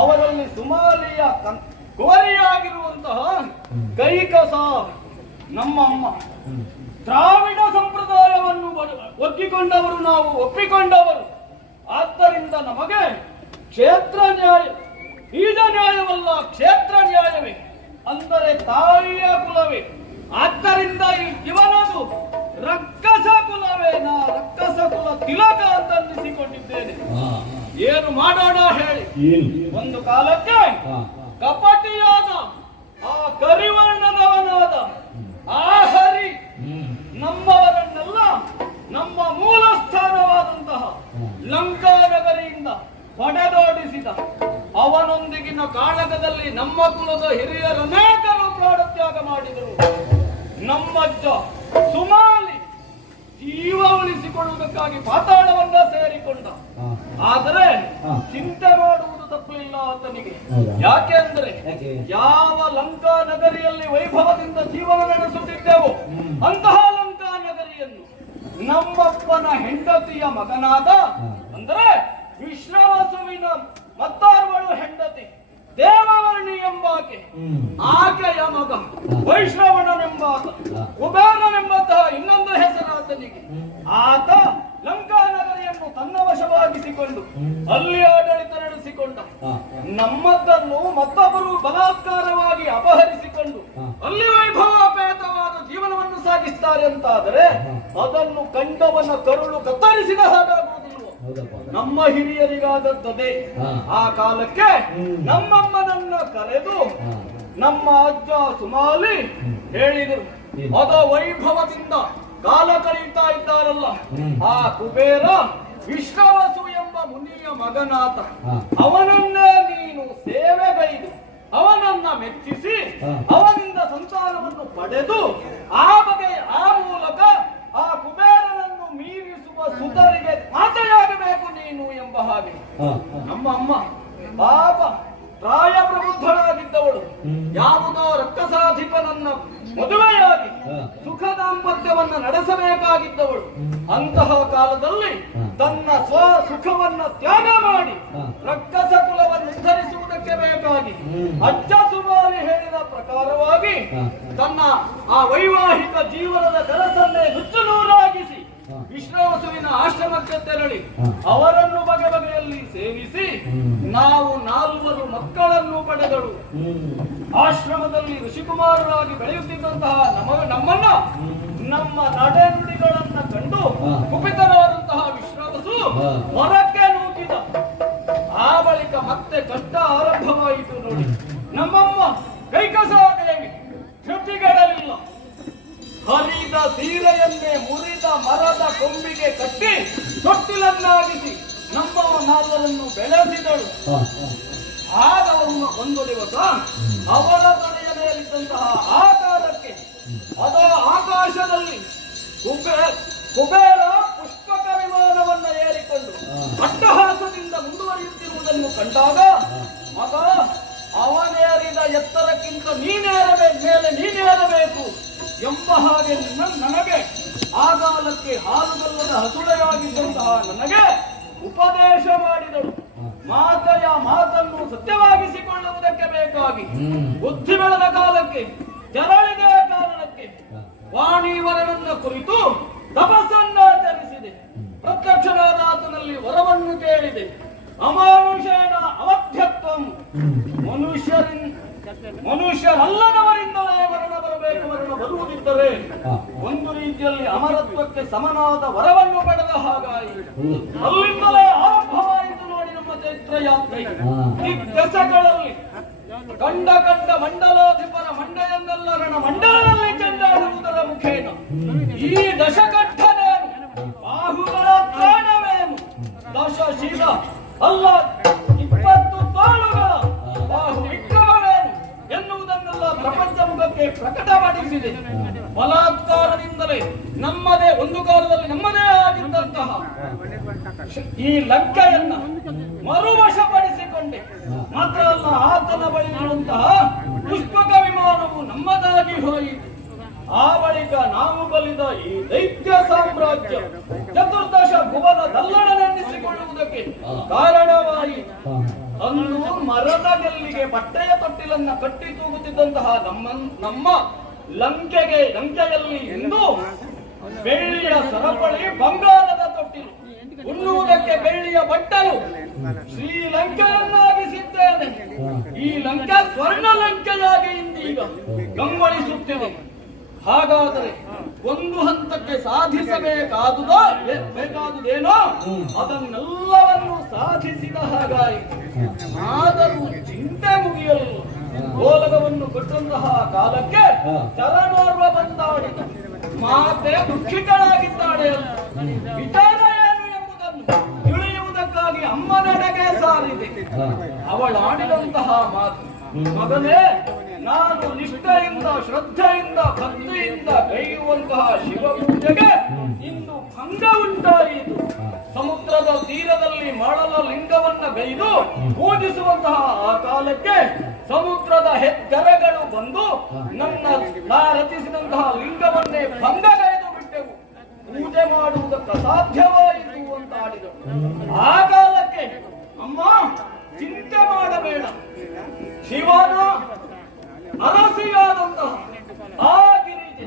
ಅವರಲ್ಲಿ ಸುಮಾಲಿಯ ಕುವರಿಯಾಗಿರುವಂತಹ ಕೈಕಸ ನಮ್ಮಮ್ಮ. ದ್ರಾವಿಡ ಸಂಪ್ರದಾಯವನ್ನು ಒಪ್ಪಿಕೊಂಡವರು ನಾವು, ಒಪ್ಪಿಕೊಂಡವರು. ಆದ್ದರಿಂದ ನಮಗೆ ಕ್ಷೇತ್ರ ನ್ಯಾಯ, ಬೀಜ ನ್ಯಾಯವಲ್ಲ ಕ್ಷೇತ್ರ ನ್ಯಾಯವೇ, ಅಂದರೆ ತಾಯಿಯ ಕುಲವೇ. ಆದ್ದರಿಂದ ಇವನದು ರಕ್ಕಸ ಕುಲವೇ. ನಾ ರಕ್ಕಸ ಕುಲ ತಿಲಕ ಅಂತ ಅನ್ನಿಸಿಕೊಂಡಿದ್ದೇನೆ. ಏನು ಮಾಡೋಣ ಹೇಳಿ? ಒಂದು ಕಾಲಕ್ಕೆ ಕಪಟಿಯಾದ ಆ ಕರಿವರ್ಣದವನಾದ ಆ ಹರಿ ನಮ್ಮವರನ್ನೆಲ್ಲ ನಮ್ಮ ಮೂಲ ಸ್ಥಾನವಾದಂತಹ ಲಂಕಾನಗರಿಯಿಂದ ಹೊಡೆದೋಡಿಸಿದ. ಅವನೊಂದಿಗಿನ ಕಾಳಗದಲ್ಲಿ ನಮ್ಮ ಕುಲದ ಹಿರಿಯರನೇಕರು ಪ್ರಾಣತ್ಯಾಗ ಮಾಡಿದರು. ನಮ್ಮಜ್ಜ ಸುಮಾಲಿ ಜೀವ ಉಳಿಸಿಕೊಳ್ಳುವುದಕ್ಕಾಗಿ ಪಾತಾಳವನ್ನ ಸೇರಿಕೊಂಡ. ಆದರೆ ಚಿಂತೆ ಮಾಡುವುದು ತಪ್ಪಿಲ್ಲ ಆತನಿಗೆ. ಯಾಕೆ ಅಂದ್ರೆ ಯಾವ ಲಂಕಾ ನಗರಿಯಲ್ಲಿ ವೈಭವದಿಂದ ಜೀವನ ನಡೆಸುತ್ತಿದ್ದೆವು, ಅಂತಹ ಲಂಕಾ ನಗರಿಯನ್ನು ನಮ್ಮಪ್ಪನ ಹೆಂಡತಿಯ ಮಗನಾದ ಅಂದ್ರೆ ವಿಶ್ರವಸುವಿನ ಮತ್ತಾರ್ವಳು ಹೆಂಡತಿ ದೇವವರ್ಣಿ ಎಂಬಾಕೆ, ಆಕೆಯ ಮಗ ವೈಶ್ರವಣನೆಂಬಾತ, ಕುಬೇರನೆಂಬಂತಹ ಇನ್ನೊಂದು ಹೆಸರಾತನಿಗೆ. ಆತ ಲಂಕಾನಗರಿಯನ್ನು ತನ್ನ ವಶವಾಗಿಸಿಕೊಂಡು ಅಲ್ಲಿ ಆಡಳಿತ ನಡೆಸಿಕೊಂಡ. ನಮ್ಮದನ್ನು ಮತ್ತೊಬ್ಬರು ಬಲಾತ್ಕಾರವಾಗಿ ಅಪಹರಿಸಿಕೊಂಡು ಅಲ್ಲಿ ವೈಭವೋಪೇತವಾದ ಜೀವನವನ್ನು ಸಾಗಿಸ್ತಾರೆ ಅಂತಾದರೆ ಅದನ್ನು ಕಂಡವನ ಕರುಳು ಕತ್ತರಿಸಿದ ಹಾಗಾಗುವುದಿಲ್ಲ. ನಮ್ಮ ಹಿರಿಯರಿಗಾದದ್ದೇ. ಆ ಕಾಲಕ್ಕೆ ನಮ್ಮಮ್ಮನನ್ನ ಕರೆದು ನಮ್ಮ ಅಜ್ಜ ಸುಮಾಲಿ ಹೇಳಿದರು, ಅದ ವೈಭವದಿಂದ ಕಾಲ ಕಳೀತಾ ಇದ್ದಾರಲ್ಲ ಆ ಕುಬೇರ ವಿಶ್ರವಸು ಎಂಬ ಮುನಿಯ ಮಗನಾತ, ಅವನನ್ನೇ ನೀನು ಸೇವೆಗೈದು ಅವನನ್ನ ಮೆಚ್ಚಿಸಿ ಅವನಿಂದ ಸಂತಾನವನ್ನು ಪಡೆದು ಆ ಮೂಲಕ ಆ ಕುಬೇರನನ್ನು ಮೀರಿಸುವ ಸುತರಿಗೆ ಮಾತೆಯಾಗಬೇಕು ನೀನು ಎಂಬ ಹಾಗೆ. ನಮ್ಮ ಅಮ್ಮ ಪಾಪ ಪ್ರಾಯ ಪ್ರಬುದ್ಧಳಾಗಿದ್ದವಳು, ಯಾವುದೋ ರಕ್ಕಸಾಧಿಪನನ್ನ ಮದುವೆಯಾಗಿ ಸುಖ ದಾಂಪತ್ಯವನ್ನ ನಡೆಸಬೇಕಾಗಿದ್ದವಳು. ಅಂತಹ ಕಾಲದಲ್ಲಿ ತನ್ನ ಸ್ವ ಸುಖವನ್ನ ತ್ಯಾಗ ಮಾಡಿ ರಕ್ಕಸ ಕುಲವನ್ನು ಉದ್ಧರಿಸುವುದಕ್ಕೆ ಬೇಕಾಗಿ ಅಜ್ಜ ಸುಮಾರಿ ಹೇಳಿದ ಪ್ರಕಾರವಾಗಿ ತನ್ನ ಆ ವೈವಾಹಿಕ ಜೀವನದ ಕೆಲಸನ್ನೇ ನುಚ್ಚುನೂರಾಗಿಸಿ ವಿಶ್ರವಸುವಿನ ಆಶ್ರಮಕ್ಕೆ ತೆರಳಿ ಅವರನ್ನು ಬಗೆ ಬಗೆಯಲ್ಲಿ ಸೇವಿಸಿ ನಾವು 4 ಮಕ್ಕಳನ್ನು ಪಡೆದಳು. ಆಶ್ರಮದಲ್ಲಿ ಋಷಿಕುಮಾರರಾಗಿ ಬೆಳೆಯುತ್ತಿದ್ದಂತಹ ನಮ್ಮನ್ನ ನಮ್ಮ ನಡೆನುಡಿಗಳನ್ನ ಕಂಡು ಕುಪಿತರಾದಂತಹ ವಿಶ್ರವಸು ಹೊರಕ್ಕೆ ನೂಕಿದ. ಆ ಬಳಿಕ ಮತ್ತೆ ಕಷ್ಟ ಆರಂಭವಾಯಿತು ನೋಡಿ. ನಮ್ಮಮ್ಮ ಕೈಕಸಾದೇವಿ ತೃಪ್ತಿಗೆಡಲಿಲ್ಲ. ಹರಿದ ಸೀರೆಯನ್ನೇ ಮುರಿದ ಮರದ ಕೊಂಬಿಗೆ ಕಟ್ಟಿ ತೊಟ್ಟಿಲನ್ನಾಗಿಸಿ ನಮ್ಮ 4ರನ್ನು ಬೆಳೆಸಿದಳು. ಆಗ ಒಂದು ದಿವಸ ಅವಳ ತೊಡೆಯ ಮೇಲಿದ್ದಂತಹ ಆಕಾರಕ್ಕೆ ಅದ ಆಕಾಶದಲ್ಲಿ ಕುಬೇರ ಪುಷ್ಪಕ ವಿಮಾನವನ್ನ ಏರಿಕೊಂಡು ಅಟ್ಟಹಾಸದಿಂದ ಮುಂದುವರಿಯುತ್ತಿರುವುದನ್ನು ಕಂಡಾಗ, ಮಗ ಅವನೇರಿದ ಎತ್ತರಕ್ಕಿಂತ ನೀನೇರಬೇಕು ಎಂಬ ಹಾಗೆ ನನಗೆ ಆಗಾಲಕ್ಕೆ ಹಾಲುಗಲ್ಲದ ಹಸುಳೆಯಾಗಿದ್ದಂತಹ ನನಗೆ ಉಪದೇಶ ಮಾಡಿದಳು. ಮಾತೆಯ ಮಾತನ್ನು ಸತ್ಯವಾಗಿಸಿಕೊಳ್ಳುವುದಕ್ಕೆ ಬೇಕಾಗಿ ಬುದ್ಧಿ ಬೆಳೆದ ಕಾಲಕ್ಕೆ ತೆರಳಿದ ಕಾರಣಕ್ಕೆ ವಾಣಿವರನನ್ನ ಕುರಿತು ತಪಸ್ಸನ್ನಾಚರಿಸಿದೆ. ಪ್ರತ್ಯಕ್ಷನಾದ ಆತನಲ್ಲಿ ವರವನ್ನು ಕೇಳಿದೆ. ಅಮಾನುಷೇನ ಅವಧ್ಯತ್ವಂ, ಮನುಷ್ಯರಲ್ಲದವರಿಂದಲೇ ವರಣ ಬರಬೇಕು. ವರಣ ಬರುವುದಿದ್ದರೆ ಒಂದು ರೀತಿಯಲ್ಲಿ ಅಮರತ್ವಕ್ಕೆ ಸಮನಾದ ವರವನ್ನು ಪಡೆದ ಹಾಗಾಯಿತು. ಅಲ್ಲಿಂದಲೇ ಆರಂಭವಾಯಿತು ನೋಡಿ ನಮ್ಮ ಚೈತ್ರ ಯಾತ್ರೆ. ಈ ದಶಕಗಳಲ್ಲಿ ಕಂಡ ಮಂಡಲಾಧಿಪರ ಮಂಡೆಯನ್ನೆಲ್ಲರಣ ಮಂಡಲದಲ್ಲಿ ಚೆಂಡಾಡುವುದರ ಮುಖೇನ ಈ ದಶಕಂಠನೇನು, ಬಾಹುಗಳ ಪ್ರಾಣವೇನು, ದಶಶಿರ ಅಲ್ಲ 20 ತೋಳುಗಳ ಬಾಹು ವಿಕ್ರಮವೇನು ಎನ್ನುವುದನ್ನೆಲ್ಲ ಪ್ರಪಂಚ ಮುಖಕ್ಕೆ ಪ್ರಕಟಪಡಿಸಿದೆ. ಬಲಾತ್ಕಾರದಿಂದಲೇ ನಮ್ಮದೇ ಒಂದು ಕಾಲದಲ್ಲಿ ನಮ್ಮದೇ ಆಗಿದ್ದಂತಹ ಈ ಲಂಕೆಯನ್ನ ಮರುವಶಪಡಿಸಿಕೊಂಡೆ. ಮಾತ್ರ ಅಲ್ಲ, ಆತನ ಬಳಿ ಇರುವಂತಹ ಪುಷ್ಪಕ ವಿಮಾನವು ನಮ್ಮದಾಗಿ ಹೋಯಿತು. ಆ ಬಳಿಕ ನಾವು ಬಲಿದ ಈ ದೈತ್ಯ ಸಾಮ್ರಾಜ್ಯ ಚತುರ್ದಶ ಭುವನ ದಲ್ಲಣನೆನ್ನಿಸಿಕೊಳ್ಳುವುದಕ್ಕೆ ಕಾರಣವಾಯಿತು. ಅಂದು ಮರದ ಗೆಲ್ಲಿಗೆ ಬಟ್ಟೆಯ ತೊಟ್ಟಿಲನ್ನ ಕಟ್ಟಿ ತೂಗುತ್ತಿದ್ದಂತಹ ನಮ್ಮ ಲಂಕೆಯಲ್ಲಿ ಇಂದು ಬೆಳ್ಳಿಯ ಸರಪಳಿ, ಬಂಗಾರದ ತೊಟ್ಟಿಲು, ಉಣ್ಣುವುದಕ್ಕೆ ಬೆಳ್ಳಿಯ ಬಟ್ಟಲು ಶ್ರೀಲಂಕೆಯನ್ನಾಗಿಸಿದ್ದೇನೆ. ಈ ಲಂಕೆ ಸ್ವರ್ಣ ಲಂಕೆಯಾಗಿ ಇಂದೀಗ ಗಂಗೊಳಿಸುತ್ತಿದೆ. ಹಾಗಾದರೆ ಒಂದು ಹಂತಕ್ಕೆ ಬೇಕಾದುದೇನೋ ಅದನ್ನೆಲ್ಲವನ್ನು ಸಾಧಿಸಿದ ಹಾಗಾಯಿತು. ಆದರೂ ಚಿಂತೆ ಮುಗಿಯಲಿಲ್ಲ. ಗೋಲಕವನ್ನು ಕೊಟ್ಟಂತಹ ಕಾಲಕ್ಕೆ ಚರಣೋರ್ವ ಬಂದಾಡಿದ. ಮಾತೆ ದುಃಖಿತಳಾಗಿದ್ದಾಳೆ. ವಿಚಾರ ಏನು ಎಂಬುದನ್ನು ತಿಳಿಯುವುದಕ್ಕಾಗಿ ಅಮ್ಮನೆಡೆಗೆ ಸಾರಿದೆ. ಅವಳಾಡಿದಂತಹ ಮಾತು, ಮಗನೇ, ನಾನು ನಿಷ್ಠೆಯಿಂದ ಶ್ರದ್ಧೆಯಿಂದ ಭಕ್ತಿಯಿಂದ ಕೈಯುವಂತಹ ಶಿವಪೂಜೆಗೆ ಇಂದು ಭಂಗ ಉಂಟಾಯಿತು. ಸಮುದ್ರದ ತೀರದಲ್ಲಿ ಮಾಡಲ ಲಿಂಗವನ್ನ ಗೈದು ಪೂಜಿಸುವಂತಹ ಆ ಕಾಲಕ್ಕೆ ಸಮುದ್ರದ ಹೆಜ್ಜರಗಳು ಬಂದು ನಾ ರಚಿಸಿದಂತಹ ಲಿಂಗವನ್ನೇ ಭಂಗಗೈದು ಬಿಟ್ಟೆವು. ಪೂಜೆ ಮಾಡುವುದಕ್ಕೆ ಸಾಧ್ಯವಾಯಿತು. ಅಂತ ಆಡಿದಳು. ಆ ಕಾಲಕ್ಕೆ ಅಮ್ಮ ಚಿಂತೆ ಮಾಡಬೇಡ, ಶಿವನ ಅರಸಿಯಾದಂತಹ ಆ ಗಿರಿಜೆ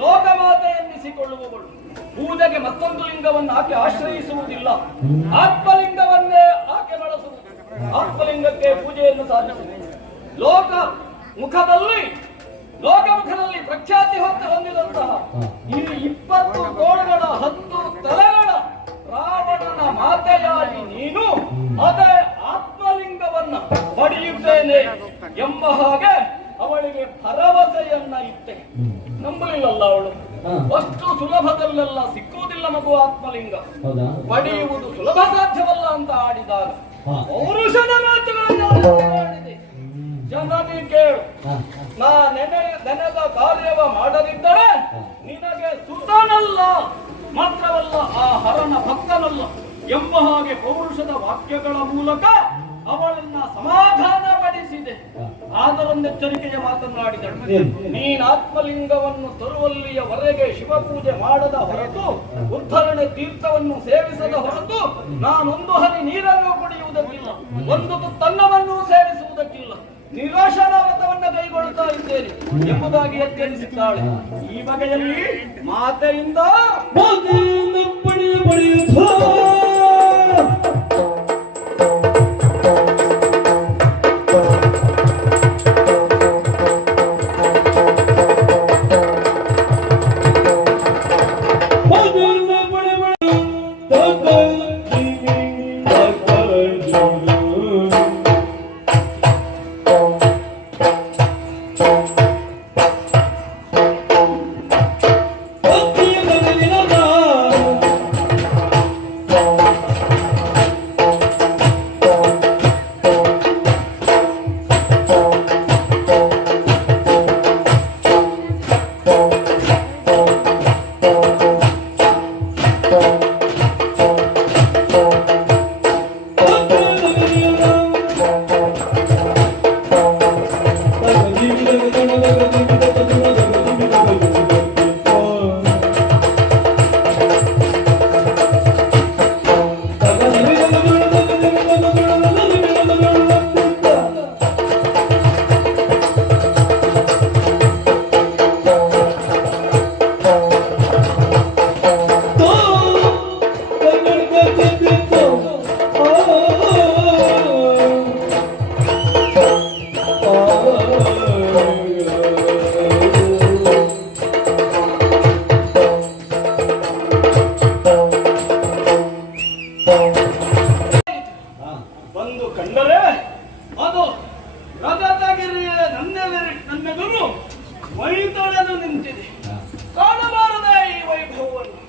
ಲೋಕಮಾತೆ ಎನ್ನಿಸಿಕೊಳ್ಳುವವಳು ಪೂಜೆಗೆ ಮತ್ತೊಂದು ಲಿಂಗವನ್ನು ಆಕೆ ಆಶ್ರಯಿಸುವುದಿಲ್ಲ, ಆತ್ಮಲಿಂಗವನ್ನೇ ಆಕೆ ಬಳಸುವುದು. ಆತ್ಮಲಿಂಗಕ್ಕೆ ಪೂಜೆಯನ್ನು ಸಾಧಿಸುವುದು. ಲೋಕಮುಖದಲ್ಲಿ ಪ್ರಖ್ಯಾತಿ ಹೊಂದಿದಂತಹ ಈ 20 ತೋಳುಗಳ 10 ತಲೆಗಳ ರಾವಣನ ಮಾತೆಯಾಗಿ ನೀನು ಅದೇ ಆತ್ಮಲಿಂಗವನ್ನ ಪಡೆಯುತ್ತೇನೆ ಎಂಬ ಹಾಗೆ ಅವಳಿಗೆ ಭರವಸೆಯನ್ನ ಇತ್ತೆ. ನಂಬಲಿಲ್ಲಲ್ಲ ಅವಳು. ಅಷ್ಟು ಸುಲಭದಲ್ಲೆಲ್ಲ ಸಿಕ್ಕುವುದಿಲ್ಲ ಮಗು ಆತ್ಮಲಿಂಗ, ಪಡೆಯುವುದು ಸುಲಭ ಸಾಧ್ಯವಲ್ಲ ಅಂತ ಆಡಿದಾಗ ಪೌರುಷದ ಮಾತುಗಳನ್ನು ಆಡಿದೆ. ಜನನಿ ಕೇಳು, ನಾ ನೆನೆದ ಕಾರ್ಯವ ಮಾಡದಿದ್ದರೆ ನಿನಗೆ ಸುತನಲ್ಲ, ಮಾತ್ರವಲ್ಲ ಆ ಹರನ ಭಕ್ತನಲ್ಲ ಎಂಬ ಹಾಗೆ ಪೌರುಷದ ವಾಕ್ಯಗಳ ಮೂಲಕ ಅವಳನ್ನ ಸಮಾಧಾನ ಪಡಿಸಿದೆ. ಆದರೊಂದೆಚ್ಚರಿಕೆಯ ಮಾತನಾಡಿದಳು. ನೀನ್ ಆತ್ಮಲಿಂಗವನ್ನು ತರುವಲ್ಲಿಯವರೆಗೆ ಶಿವಪೂಜೆ ಮಾಡದ ಹೊರತು, ಉದ್ಧರಣೆ ತೀರ್ಥವನ್ನು ಸೇವಿಸದ ಹೊರತು ನಾನೊಂದು ಹನಿ ನೀರನ್ನು ಕುಡಿಯುವುದಕ್ಕಿಲ್ಲ, ಒಂದು ತುತ್ತನ್ನವನ್ನು ಸೇವಿಸುವುದಕ್ಕಿಲ್ಲ, ನಿರಾಶನ ವ್ರತವನ್ನ ಕೈಗೊಳ್ಳುತ್ತಾ ಇದ್ದೇನೆ ಎಂಬುದಾಗಿ ಎಚ್ಚರಿಸಿದ್ದಾಳೆ. ಈ ಬಗೆಯಲ್ಲಿ ಮಾತೆಯಿಂದ ಬಂದು ಕಂಡರೆ ಅದು ರಜತಗಿರಿಯ ನನ್ನೆದುರು ಮೈ ತೊಳೆದು ನಿಂತಿದೆ. ಕಾಣಬಾರದೆ ಈ ವೈಭವವನ್ನು.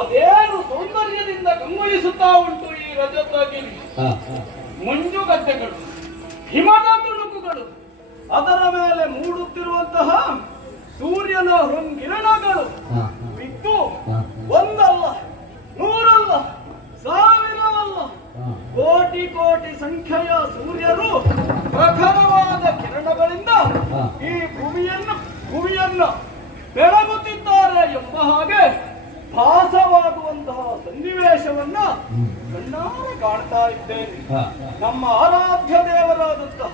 ಅದೇನು ಸೌಂದರ್ಯದಿಂದ ಗಮನಿಸುತ್ತಾ ಉಂಟು ಈ ರಜತಗಿರಿ. ಮಂಜುಗಡ್ಡೆಗಳು, ಹಿಮದ ತುಣುಕುಗಳು, ಅದರ ಮೇಲೆ ಮೂಡುತ್ತಿರುವಂತಹ ಸೂರ್ಯನ ಹೊಂಗಿರಣಗಳು ಬಿದ್ದು ಒಂದಲ್ಲ, ನೂರಲ್ಲ, ಸಾವಿರವಲ್ಲ, ಕೋಟಿ ಕೋಟಿ ಸಂಖ್ಯೆಯ ಸೂರ್ಯರು ಪ್ರಖರವಾದ ಕಿರಣಗಳಿಂದ ಈ ಭೂಮಿಯನ್ನ ಬೆಳಗುತ್ತಿದ್ದಾರೆ ಎಂಬ ಹಾಗೆ ಭಾಸವಾಗುವಂತಹ ಸನ್ನಿವೇಶವನ್ನ ಕಣ್ಣಾರೆ ಕಾಣ್ತಾ ಇದ್ದೇನೆ. ನಮ್ಮ ಆರಾಧ್ಯ ದೇವರಾದಂತಹ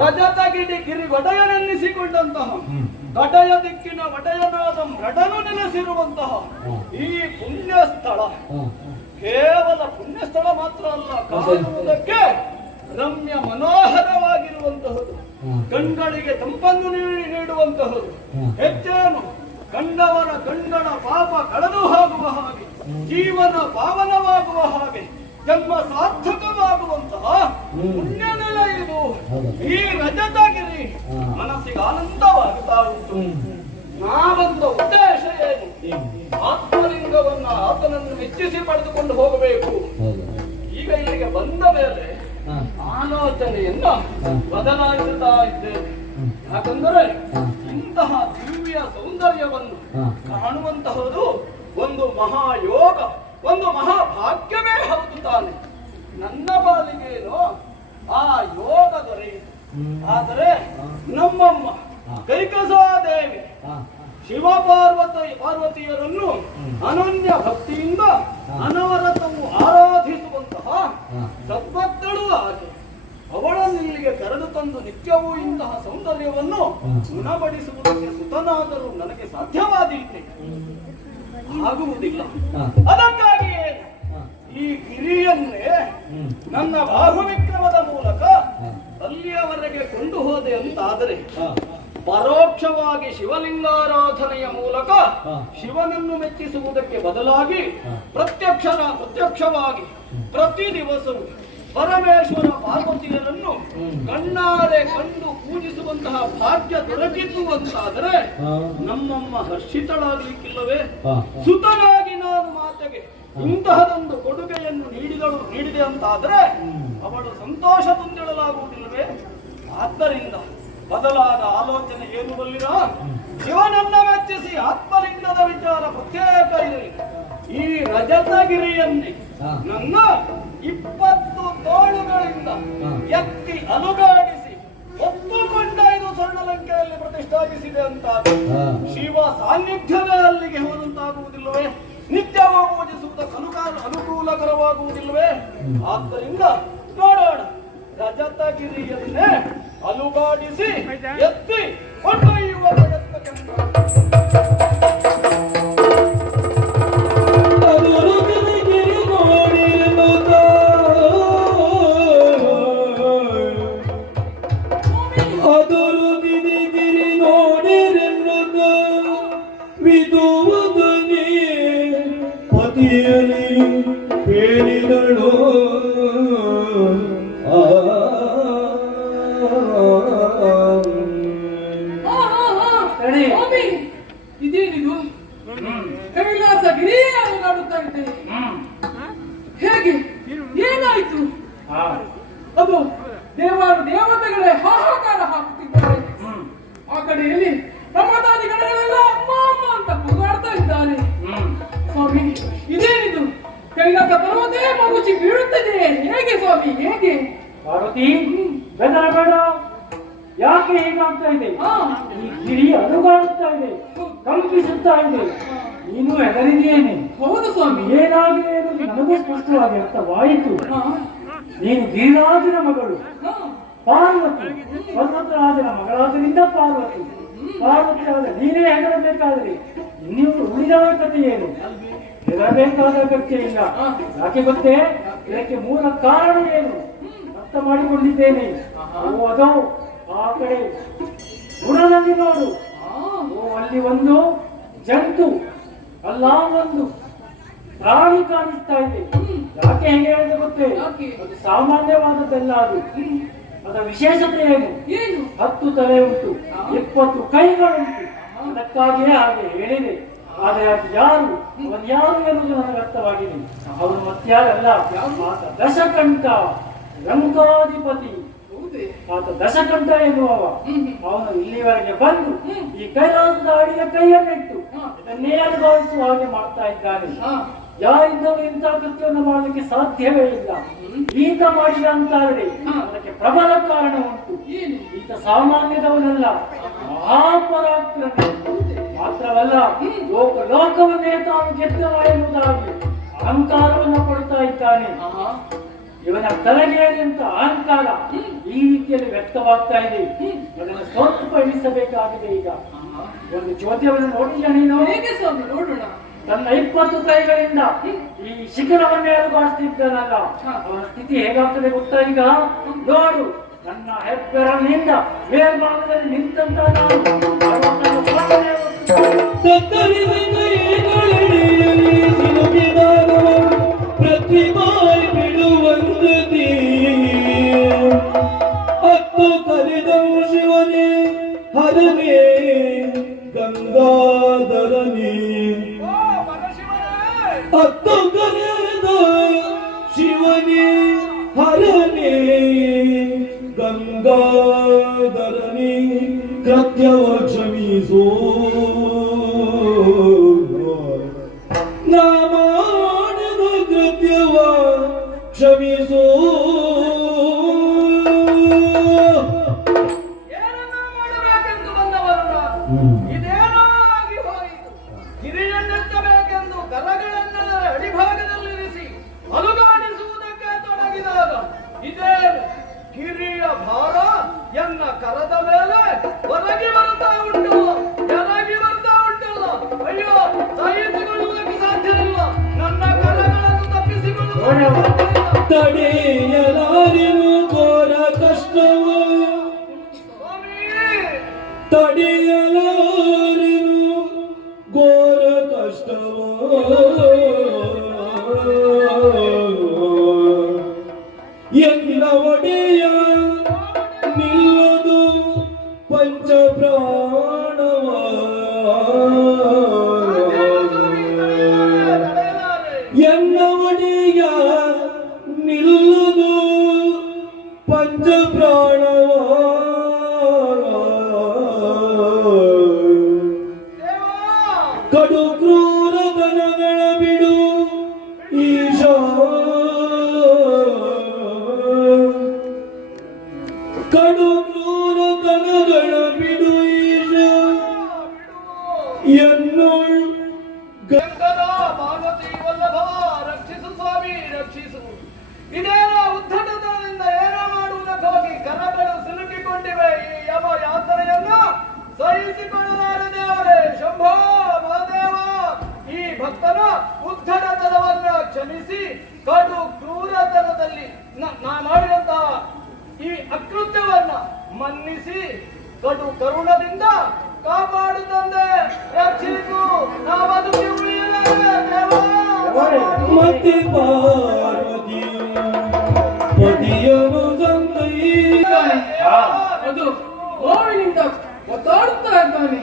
ರಜತಗಿರಿ ಒಡೆಯನೆನ್ನಿಸಿಕೊಂಡಂತಹ ಕಡೆಯ ದಿಕ್ಕಿನ ಒಡೆಯನಾದ ಮೃಡನು ನೆಲೆಸಿರುವಂತಹ ಈ ಪುಣ್ಯ ಸ್ಥಳ ಕೇವಲ ಪುಣ್ಯ ಸ್ಥಳ ಮಾತ್ರ ಅಲ್ಲ, ಕಾಣುವುದಕ್ಕೆ ರಮ್ಯ ಮನೋಹರವಾಗಿರುವಂತಹದ್ದು, ಕಣ್ಗಳಿಗೆ ತಂಪನ್ನು ನೀಡುವಂತಹದ್ದು. ಹೆಚ್ಚೇನು ಕಂಡವರ ಕಣ್ಣನ ಪಾಪ ಕಳೆದು ಹೋಗುವ ಹಾಗೆ, ಜೀವನ ಪಾವನವಾಗುವ ಹಾಗೆ, ಜನ್ಮ ಸಾರ್ಥಕವಾಗುವಂತಹ ಪುಣ್ಯ ನೆಲ ಇದು ಈ ರಜತಗಿರಿ. ಮನಸ್ಸಿಗೆ ಆನಂದವಾಗುತ್ತಾ ಉಂಟು. ನಾವಂತ ಉದ್ದೇಶ ಏನು? ಆತ್ಮಲಿಂಗವನ್ನ ಆತನನ್ನು ಮೆಚ್ಚಿಸಿ ಪಡೆದುಕೊಂಡು ಹೋಗಬೇಕು. ಈಗ ಇಲ್ಲಿಗೆ ಬಂದ ಮೇಲೆ ಆಲೋಚನೆಯನ್ನ ಬದಲಾಯಿಸುತ್ತಾ ಇದ್ದೇವೆ. ಯಾಕಂದರೆ ಇಂತಹ ದಿವ್ಯ ಸೌಂದರ್ಯವನ್ನು ಕಾಣುವಂತಹದ್ದು ಒಂದು ಮಹಾಯೋಗ, ಒಂದು ಮಹಾಭಾಗ್ಯವೇ ಹೌದು ತಾನೆ. ನನ್ನ ಪಾಲಿಗೇನೋ ಆ ಯೋಗ ದೊರೆಯಿತು. ಆದರೆ ನಮ್ಮಮ್ಮ ಕೈಕಸಾದೇವಿ ಪಾರ್ವತಿಯರನ್ನು ಅನನ್ಯ ಭಕ್ತಿಯಿಂದ ಅನವರತವು ಆರಾಧಿಸುವಂತಹ ಸದ್ಭಕ್ತಳು ಆಕೆ. ಅವಳನ್ನು ಇಲ್ಲಿಗೆ ಕರೆದು ತಂದು ನಿತ್ಯವೂ ಇಂತಹ ಸೌಂದರ್ಯವನ್ನು ಗುಣಪಡಿಸುವುದಕ್ಕೆ ಸುತನಾದರೂ ನನಗೆ ಸಾಧ್ಯವಾದೀತೆ ಆಗುವುದಿಲ್ಲ. ಅದಕ್ಕಾಗಿಯೇ ಈ ಗಿರಿಯನ್ನೇ ನನ್ನ ಬಾಹುವಿಕ್ರಮದ ಮೂಲಕ ಅಲ್ಲಿಯವರೆಗೆ ಕೊಂಡು ಹೋದೆ ಅಂತಾದರೆ ಪರೋಕ್ಷವಾಗಿ ಶಿವಲಿಂಗಾರಾಧನೆಯ ಮೂಲಕ ಶಿವನನ್ನು ಮೆಚ್ಚಿಸುವುದಕ್ಕೆ ಬದಲಾಗಿ ಪ್ರತ್ಯಕ್ಷವಾಗಿ ಪ್ರತಿ ದಿವಸವೂ ಪರಮೇಶ್ವರ ಪಾರ್ವತಿಯರನ್ನು ಕಣ್ಣಾರೆ ಕಂಡು ಪೂಜಿಸುವಂತಹ ಭಾಗ್ಯ ದೊರಕಿತು ಅಂತಾದರೆ ನಮ್ಮಮ್ಮ ಹರ್ಷಿತಳಾಗಲಿಕ್ಕಿಲ್ಲವೇ? ಸುತನಾಗಿ ನಾನು ಮಾತೆಗೆ ಇಂತಹದೊಂದು ಕೊಡುಗೆಯನ್ನು ನೀಡಿದೆ ಅಂತಾದರೆ ಅವಳು ಸಂತೋಷ ತುಂಬಿಡಲಾಗುವುದಿಲ್ಲವೇ? ಆದ್ದರಿಂದ ಬದಲಾದ ಆಲೋಚನೆ ಏನು ಬಲ್ಲಿರ? ಶಿವನನ್ನ ಮೆಚ್ಚಿಸಿ ಆತ್ಮಲಿಂಗದ ವಿಚಾರ ಪ್ರತ್ಯೇಕ ಇರಲಿ. ಈ ರಜತಗಿರಿಯನ್ನೇ ನನ್ನ 20 ತೋಳುಗಳಿಂದ ಎತ್ತಿ ಅಲುಗಾಡಿಸಿ ಒತ್ತುಕೊಂಡ ಇದು ಸ್ವರ್ಣಲಂಕೆಯಲ್ಲಿ ಪ್ರತಿಷ್ಠಾಪಿಸಿದೆ ಅಂತ ಶಿವ ಸಾನ್ನಿಧ್ಯವೇ ಅಲ್ಲಿಗೆ ಹೋದಂತಾಗುವುದಿಲ್ಲವೇ? ನಿತ್ಯವೂ ಪೂಜಿಸುವುದಕ್ಕೆ ಅನುಕೂಲಕರವಾಗುವುದಿಲ್ಲವೇ? ಆದ್ದರಿಂದ ನೋಡೋಣ, ರಜತಗಿರಿಯನ್ನೇ ಅಲುಗಾಡಿಸಿ ಎತ್ತಿ ಕೊಂಡೊಯ್ಯುವ ಪ್ರಯತ್ನಕ್ಕೆ ಹೇಳಿದಳು. ಇದೇನಿದು? ಕೈಲಾಸಗಿರಿ ಅಲುಗಾಡುತ್ತಾ ಇದೆ. ಹೇಗೆ? ಏನಾಯ್ತು? ಅದು ದೇವತೆಗಳೇ ಹಾಹಾಕಾರ ಹಾಕುತ್ತಿದ್ದಾರೆ. ಆ ಕಡೆಯಲ್ಲಿ ಪ್ರಮಾದಾದಿ ಗಣಗಳೆಲ್ಲ ಅಮ್ಮ ಅಮ್ಮ ಅಂತ ಕೂಗಾಡ್ತಾ ಇದ್ದಾರೆ. ಸ್ವಾಮಿ, ಇದೇನಿದು? ಕೈಲಾಸ ಪರ್ವತೇ ಮಗುಚಿ ಬೀಳುತ್ತದೆ. ಹೇಗೆ ಸ್ವಾಮಿ, ಹೇಗೆ? ಪಾರ್ವತಿ, ಬೇಡ, ಯಾಕೆ ಹೀಗಾಗ್ತಾ ಇದೆ? ಈ ಗಿರಿ ಅಲುಗಾಡುತ್ತಾ ಇದೆ, ಕಂಪಿಸುತ್ತಾ ಇದೆ. ನೀನು ಹೆದರಿದೆಯೇನೆ? ಹೌದು ಸ್ವಾಮಿ. ಏನಾಗಿದೆ ಎನ್ನುವುದು ನನಗೂ ಸ್ಪಷ್ಟವಾಗಿ ಅರ್ಥವಾಯಿತು. ನೀನು ಗಿರಿರಾಜನ ಮಗಳು ಪಾರ್ವತಿ, ಪರ್ವತರಾಜನ ಮಗಳಾದ್ದರಿಂದ ಪಾರ್ವತಿ ಆದ ನೀನೇ ಹೆದರಬೇಕಾದ್ರೆ ಇನ್ನಿವರು ಉಳಿದವರ ಕಥೆ ಏನು? ಹೆದರಬೇಕಾದ ಅಗತ್ಯ ಇಲ್ಲ. ಯಾಕೆ ಗೊತ್ತೇ? ಇದಕ್ಕೆ ಮೂಲ ಕಾರಣ ಏನು ಅರ್ಥ ಮಾಡಿಕೊಂಡಿದ್ದೇನೆ. ಅದೋ ಆ ಕಡೆ ಗುಣದಲ್ಲಿ ನೋಡು. ಅಲ್ಲಿ ಒಂದು ಜಂತು ಅಲ್ಲ, ಒಂದು ಪ್ರಾಣಿ ಕಾಣಿಸ್ತಾ ಇದೆ. ಯಾಕೆ ಹೇಗೆ ಹೇಳಿದ್ರೆ ಗೊತ್ತೇ? ಅದು ಸಾಮಾನ್ಯವಾದದ್ದಲ್ಲ. ಅದರ ವಿಶೇಷತೆ ಏನು? 10 ತಲೆ ಉಂಟು, 20 ಕೈಗಳುಂಟು. ಅದಕ್ಕಾಗಿಯೇ ಹಾಗೆ ಹೇಳಿದೆ. ಆದರೆ ಅದು ಯಾರು, ಅವನು ಯಾರು ಎನ್ನುವುದು ನನಗೆ ಅರ್ಥವಾಗಿದೆ. ಅವನು ಮತ್ಯಾರಲ್ಲ, ಆತ ದಶಕಂಠ, ಲಂಕಾಧಿಪತಿ. ಆತ ದಶಕಂಠ ಎನ್ನುವವ. ಅವನು ಇಲ್ಲಿವರೆಗೆ ಬಂದು ಈ ಕೈಲಾಸದ ಅಡಿಯ ಕೈಯನ್ನಿಟ್ಟು ಇದನ್ನೇ ಅನುಭವಿಸುವ ಹಾಗೆ ಮಾಡ್ತಾ ಇದ್ದಾನೆ. ಯಾರಿಂದಲೂ ಇಂಥ ಕೃತ್ಯವನ್ನು ಮಾಡಲಿಕ್ಕೆ ಸಾಧ್ಯವೇ ಇಲ್ಲ. ಈತ ಮಾಡಿದ ಅಂತಾದರೆ ಅದಕ್ಕೆ ಪ್ರಬಲ ಕಾರಣ ಉಂಟು. ಈತ ಸಾಮಾನ್ಯದವನಲ್ಲ, ಮಹಾಪರಾಕ್ರಮಿ. ಮಾತ್ರವಲ್ಲ, ಲೋಕವನ್ನೇ ತಾನು ಗೆದ್ದವ ಎನ್ನುವುದಾಗಿ ಅಹಂಕಾರವನ್ನು ಕೊಡ್ತಾ ಇದ್ದಾನೆ. ಇವನ ತಲೆಗೆಯಂತ ಅಹಂಕಾರ ಈ ರೀತಿಯಲ್ಲಿ ವ್ಯಕ್ತವಾಗ್ತಾ ಇದೆ. ಅದನ್ನು ಸ್ವಲ್ಪಡಿಸಬೇಕಾಗಿದೆ. ಈಗ ಒಂದು ಜ್ಯೋತಿಯನ್ನು ನೋಡಿಲ್ಲ ನೀನು? ಹೇಗೆ ಸ್ವಾಮಿ? ನೋಡೋಣ. ತನ್ನ 20 ಕೈಗಳಿಂದ ಈ ಶಿಖರವನ್ನೇ ಅಲುಗಾಡಿಸ್ತಿದ್ದಾನಲ್ಲ, ಅವನ ಸ್ಥಿತಿ ಹೇಗಾಗ್ತದೆ ಗೊತ್ತಾ? ಈಗ ನೋಡು, ನನ್ನ ಹೆಬ್ಬೆರಳಿನಿಂದ ಮೇಲ್ಭಾಗದಲ್ಲಿ ನಿಂತಂತ ಪ್ರತಿಮಾಯಿ ಬಿಡುವಂತದಿ ಹತ್ತು ಕರೆದವು ಶಿವನೇ ಹರನೇ ಗಂಗಾಧರನೇ. ಹತ್ತು ಕರೆದ ಶಿವನೇ ಹರನೇ ಗಂಗಾಧರನೇ ಕೃತ್ಯವ ಕ್ಷಮಿಸೋ. ನಾಮಾಡಿದ ಕೃತ್ಯವ ಕ್ಷಮಿಸೋ. ಏನನ್ನ ಮಾಡಬೇಕೆಂದು ಬಂದವರು ಇದೇನಾಗಿ ಮೇಲೆ ಹೊರಗೆ ಬರ್ತಾ ಉಂಟು, ಎರಗಿ ಬರ್ತಾ ಉಂಟಲ್ಲ. ಅಯ್ಯೋ, ಸಹಿಸಿಕೊಳ್ಳುವುದಕ್ಕೆ ಸಾಧ್ಯವಿಲ್ಲ. ನನ್ನ ಕರಗಳನ್ನು ತಪ್ಪಿಸಿಕೊಳ್ಳುವುದಕ್ಕೆ ಸಾಧ್ಯವಿಲ್ಲ. ತಡೆಯಲಾರೆನು ಘೋರ ಕಷ್ಟವು, ತಡೆಯಲಾರೆನು ಘೋರ ಕಷ್ಟವು. ಎನ್ನ ಒಡೆಯ ನಿಲ್ಲದು ಪಂಚ ಪ್ರಾಣವ. ಎನ್ನ ಒಡೆಯ ನಿಲ್ಲದು ಪಂಚ ಪ್ರಾಣವ. ಕಡು ಕ್ರೂರ ದನಗಳ ಬಿಡು ಈಶಾ, ಕಡು ಕ್ರೂರ ದನಗಳ ಬಿಡು ಈಶಾ. ಎನ್ನೋಳ್ ಗಂಗದ ಪಾರ್ವತಿ ವಲ್ಲಭ ರಕ್ಷಿಸು ಸ್ವಾಮಿ ರಕ್ಷಿಸು. ಇದೇನೋ ಉದ್ಧಟತನದಿಂದ ಏನೋ ಮಾಡುವುದಕ್ಕಾಗಿ ಕರಗಳು ಸಿಲುಕಿಕೊಂಡಿವೆ. ಈ ಯಮ ಯಾತ್ರೆಯನ್ನು ಸಹಿಸಿಕೊಳ್ಳಲಾರೆ ದೇವರೇ. ಶಂಭೋ ಮಹಾದೇವ, ಈ ಭಕ್ತನ ಉದ್ಧಟತನವನ್ನ ಕ್ಷಮಿಸಿ ಕಡು ಕ್ರೂರತನದಲ್ಲಿ ನಾ ಮಾಡಿದಂತಹ ಈ ಅಕೃತ್ಯವನ್ನ ಮನ್ನಿಸಿ ಕಡು ಕರುಣದಿಂದ ಕಾಪಾಡು ತಂದೆ, ರಕ್ಷಿಸು. ನಾ ಬದುಕಿ ಉಳಿಯಲಾರೆ ದೇವ. ಮತ್ತೆ ಪಾರ್ವತಿಯು ಪತಿಯನು ತಂದೆಯ ಅದು ನೋವಿನಿಂದ ಒದ್ದಾಡುತ್ತಾ ಇದ್ದಾನೆ.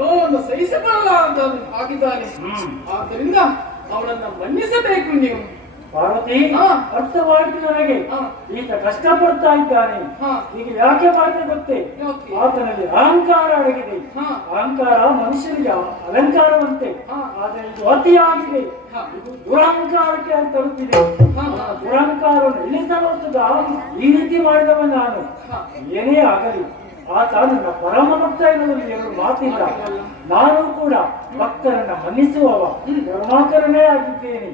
ನೋವನ್ನು ಸಹಿಸಿಕೊಳ್ಳಲಾದ ಆಗಿದ್ದಾನೆ. ಆದ್ದರಿಂದ ಅವನನ್ನ ಮನ್ನಿಸಬೇಕು ನೀವು. ಪಾರ್ವತಿ, ಅರ್ಥವಾಯ್ತು ನನಗೆ. ಈತ ಕಷ್ಟಪಡ್ತಾ ಇದ್ದಾನೆ. ಈಗ ಯಾಕೆ ಮಾಡಿದೆ ಗೊತ್ತೇ? ಆತನಲ್ಲಿ ಅಹಂಕಾರ ಅಡಗಿದೆ. ಅಹಂಕಾರ ಮನುಷ್ಯನಿಗೆ ಅಲಂಕಾರವಂತೆ, ಆದರೆ ಇದು ಅತಿಯಾಗಿದೆ. ಇದು ದುರಹಂಕಾರಕ್ಕೆ ತಲುಪಿದೆ. ದುರಹಂಕಾರವನ್ನು ಇಳಿಸಲುತ್ತದ ಈ ರೀತಿ ಮಾಡಿದವ ನಾನು. ಏನೇ ಆಗಲಿ, ಆತ ನನ್ನ ಪರಮ ಭಕ್ತ ಎನ್ನುವುದರಲ್ಲಿ ಎರಡು ಮಾತಿಲ್ಲ. ನಾನು ಕೂಡ ಭಕ್ತರನ್ನ ಮನ್ನಿಸುವವ, ಕರುಣಾಕರನೇ ಆಗಿದ್ದೇನೆ.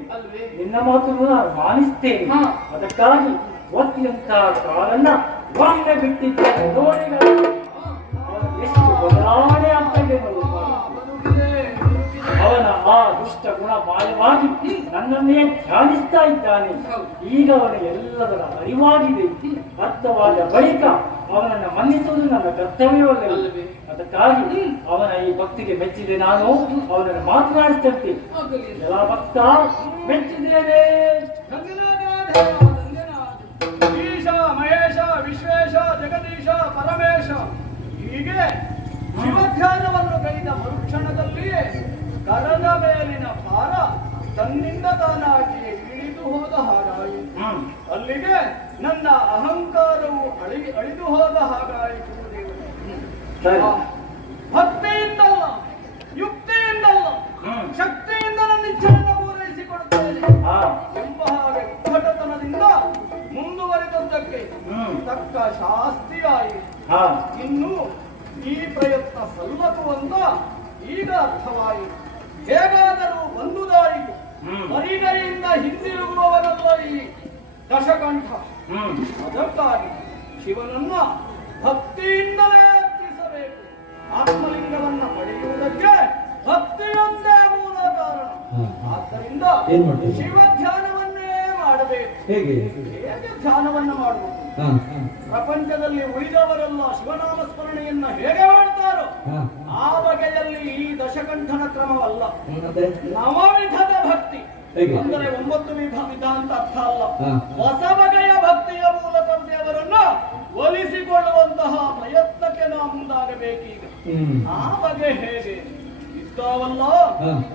ನಿನ್ನ ಮಾತನ್ನು ನಾನು ಮಾನಿಸ್ತೇನೆ. ಅದಕ್ಕಾಗಿ ಒತ್ತಿನಂತಹ ಕಾಲನ್ನ ಒಮ್ಮೆ ಬಿಟ್ಟಿದ್ದೇನೆ. ನೋಡಿ ಎಷ್ಟು ಬದಲಾವಣೆ ಆಗ್ತದೆ ನೋಡಿ. ಅವನ ಆ ದುಷ್ಟ ಗುಣ ಮಾಯವಾಗಿ ನನ್ನನ್ನೇ ಧ್ಯಾನಿಸ್ತಾ ಇದ್ದಾನೆ. ಈಗ ಅವನ ಎಲ್ಲದರ ಅರಿವಾಗಿದೆ. ಅರ್ಥವಾದ ಬಳಿಕ ಅವನನ್ನು ಮನ್ನಿಸುವುದು ನನ್ನ ಕರ್ತವ್ಯವಲ್ಲವೇ? ಅದಕ್ಕಾಗಿ ಅವನ ಈ ಭಕ್ತಿಗೆ ಮೆಚ್ಚಿದೆ. ನಾನು ಅವನನ್ನು ಮಾತನಾಡಿಸ್ತಂತೆ. ಎಲ್ಲ ಭಕ್ತ ಮೆಚ್ಚಿದ್ದೇನೆ. ಈಶ ಮಹೇಶ ವಿಶ್ವೇಶ ಜಗದೀಶ ಪರಮೇಶ, ಹೀಗೆ ಶಿವಧ್ಯಾನವನ್ನು ಕೈದ ಮರುಕ್ಷಣದಲ್ಲಿಯೇ ಕರದ ಮೇಲಿನ ಭಾರ ತನ್ನಿಂದ ತಾನಾಗಿ ಇಳಿದು ಹೋದ ಹಾಗಾಯಿತು. ಅಲ್ಲಿಗೆ ನನ್ನ ಅಹಂಕಾರವು ಅಳಿದು ಹೋದ ಹಾಗಾಯಿತು. ಭಕ್ತಿಯಿಂದಲ್ಲ, ಯುಕ್ತಿಯಿಂದಲ್ಲ, ಶಕ್ತಿಯಿಂದ ನನ್ನ ಇಚ್ಛೆಯನ್ನು ಪೂರೈಸಿಕೊಡುತ್ತೇನೆ ಎಂಬ ಹಾಗೆ ಉದ್ಧಟತನದಿಂದ ಮುಂದುವರಿದದ್ದಕ್ಕೆ ತಕ್ಕ ಶಾಸ್ತಿಯಾಯಿತು. ಇನ್ನು ಈ ಪ್ರಯತ್ನ ಸಲ್ಲದು ಅಂತ ಈಗ ಅರ್ಥವಾಯಿತು. ಹೇಗಾದರೂ ಒಂದು ದಾರಿಗೂ ಮರಿಗೈಯಿಂದ ಹಿಂದಿರುಗುವವನಲ್ಲ ಈ ದಶಕಂಠ. ಅದಕ್ಕಾಗಿ ಶಿವನನ್ನ ಭಕ್ತಿಯಿಂದಲೇ ಅರ್ಪಿಸಬೇಕು. ಆತ್ಮಲಿಂಗವನ್ನ ಪಡೆಯುವುದಕ್ಕೆ ಭಕ್ತಿಯೊಂದೇ ಮೂಲ ಕಾರಣ. ಆದ್ದರಿಂದ ಶಿವ ಧ್ಯಾನವನ್ನೇ ಮಾಡಬೇಕು. ಹೇಗೆ ಧ್ಯಾನವನ್ನ ಮಾಡಬೇಕು? ಪ್ರಪಂಚದಲ್ಲಿ ಉಳಿದವರೆಲ್ಲ ಶಿವನಾಮ ಸ್ಮರಣೆಯನ್ನ ಹೇಗೆ ಮಾಡ್ತಾರೋ ಆ ಬಗೆಯಲ್ಲಿ ಈ ದಶಕಂಠನ ಕ್ರಮವಲ್ಲ. ನವವಿಧದ ಭಕ್ತಿ ಅಂದರೆ 9 ವಿಧ ಅಂತ ಅರ್ಥ ಅಲ್ಲ. ಹೊಸ ಬಗೆಯ ಭಕ್ತಿಯ ಮೂಲಕ ದೇವರನ್ನ ಒಲಿಸಿಕೊಳ್ಳುವಂತಹ ಪ್ರಯತ್ನಕ್ಕೆ ನಾವು ಮುಂದಾಗಬೇಕೀಗ. ಆ ಬಗೆ ಹೇಗೆ ಇದ್ದಾವಲ್ಲ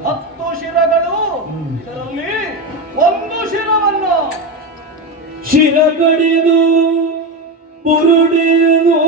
10 ಶಿರಗಳು, ಇದರಲ್ಲಿ ಒಂದು ಶಿರವನ್ನು ಶಿರಗಡಿದು ಬುರುಡೆಯನ್ನು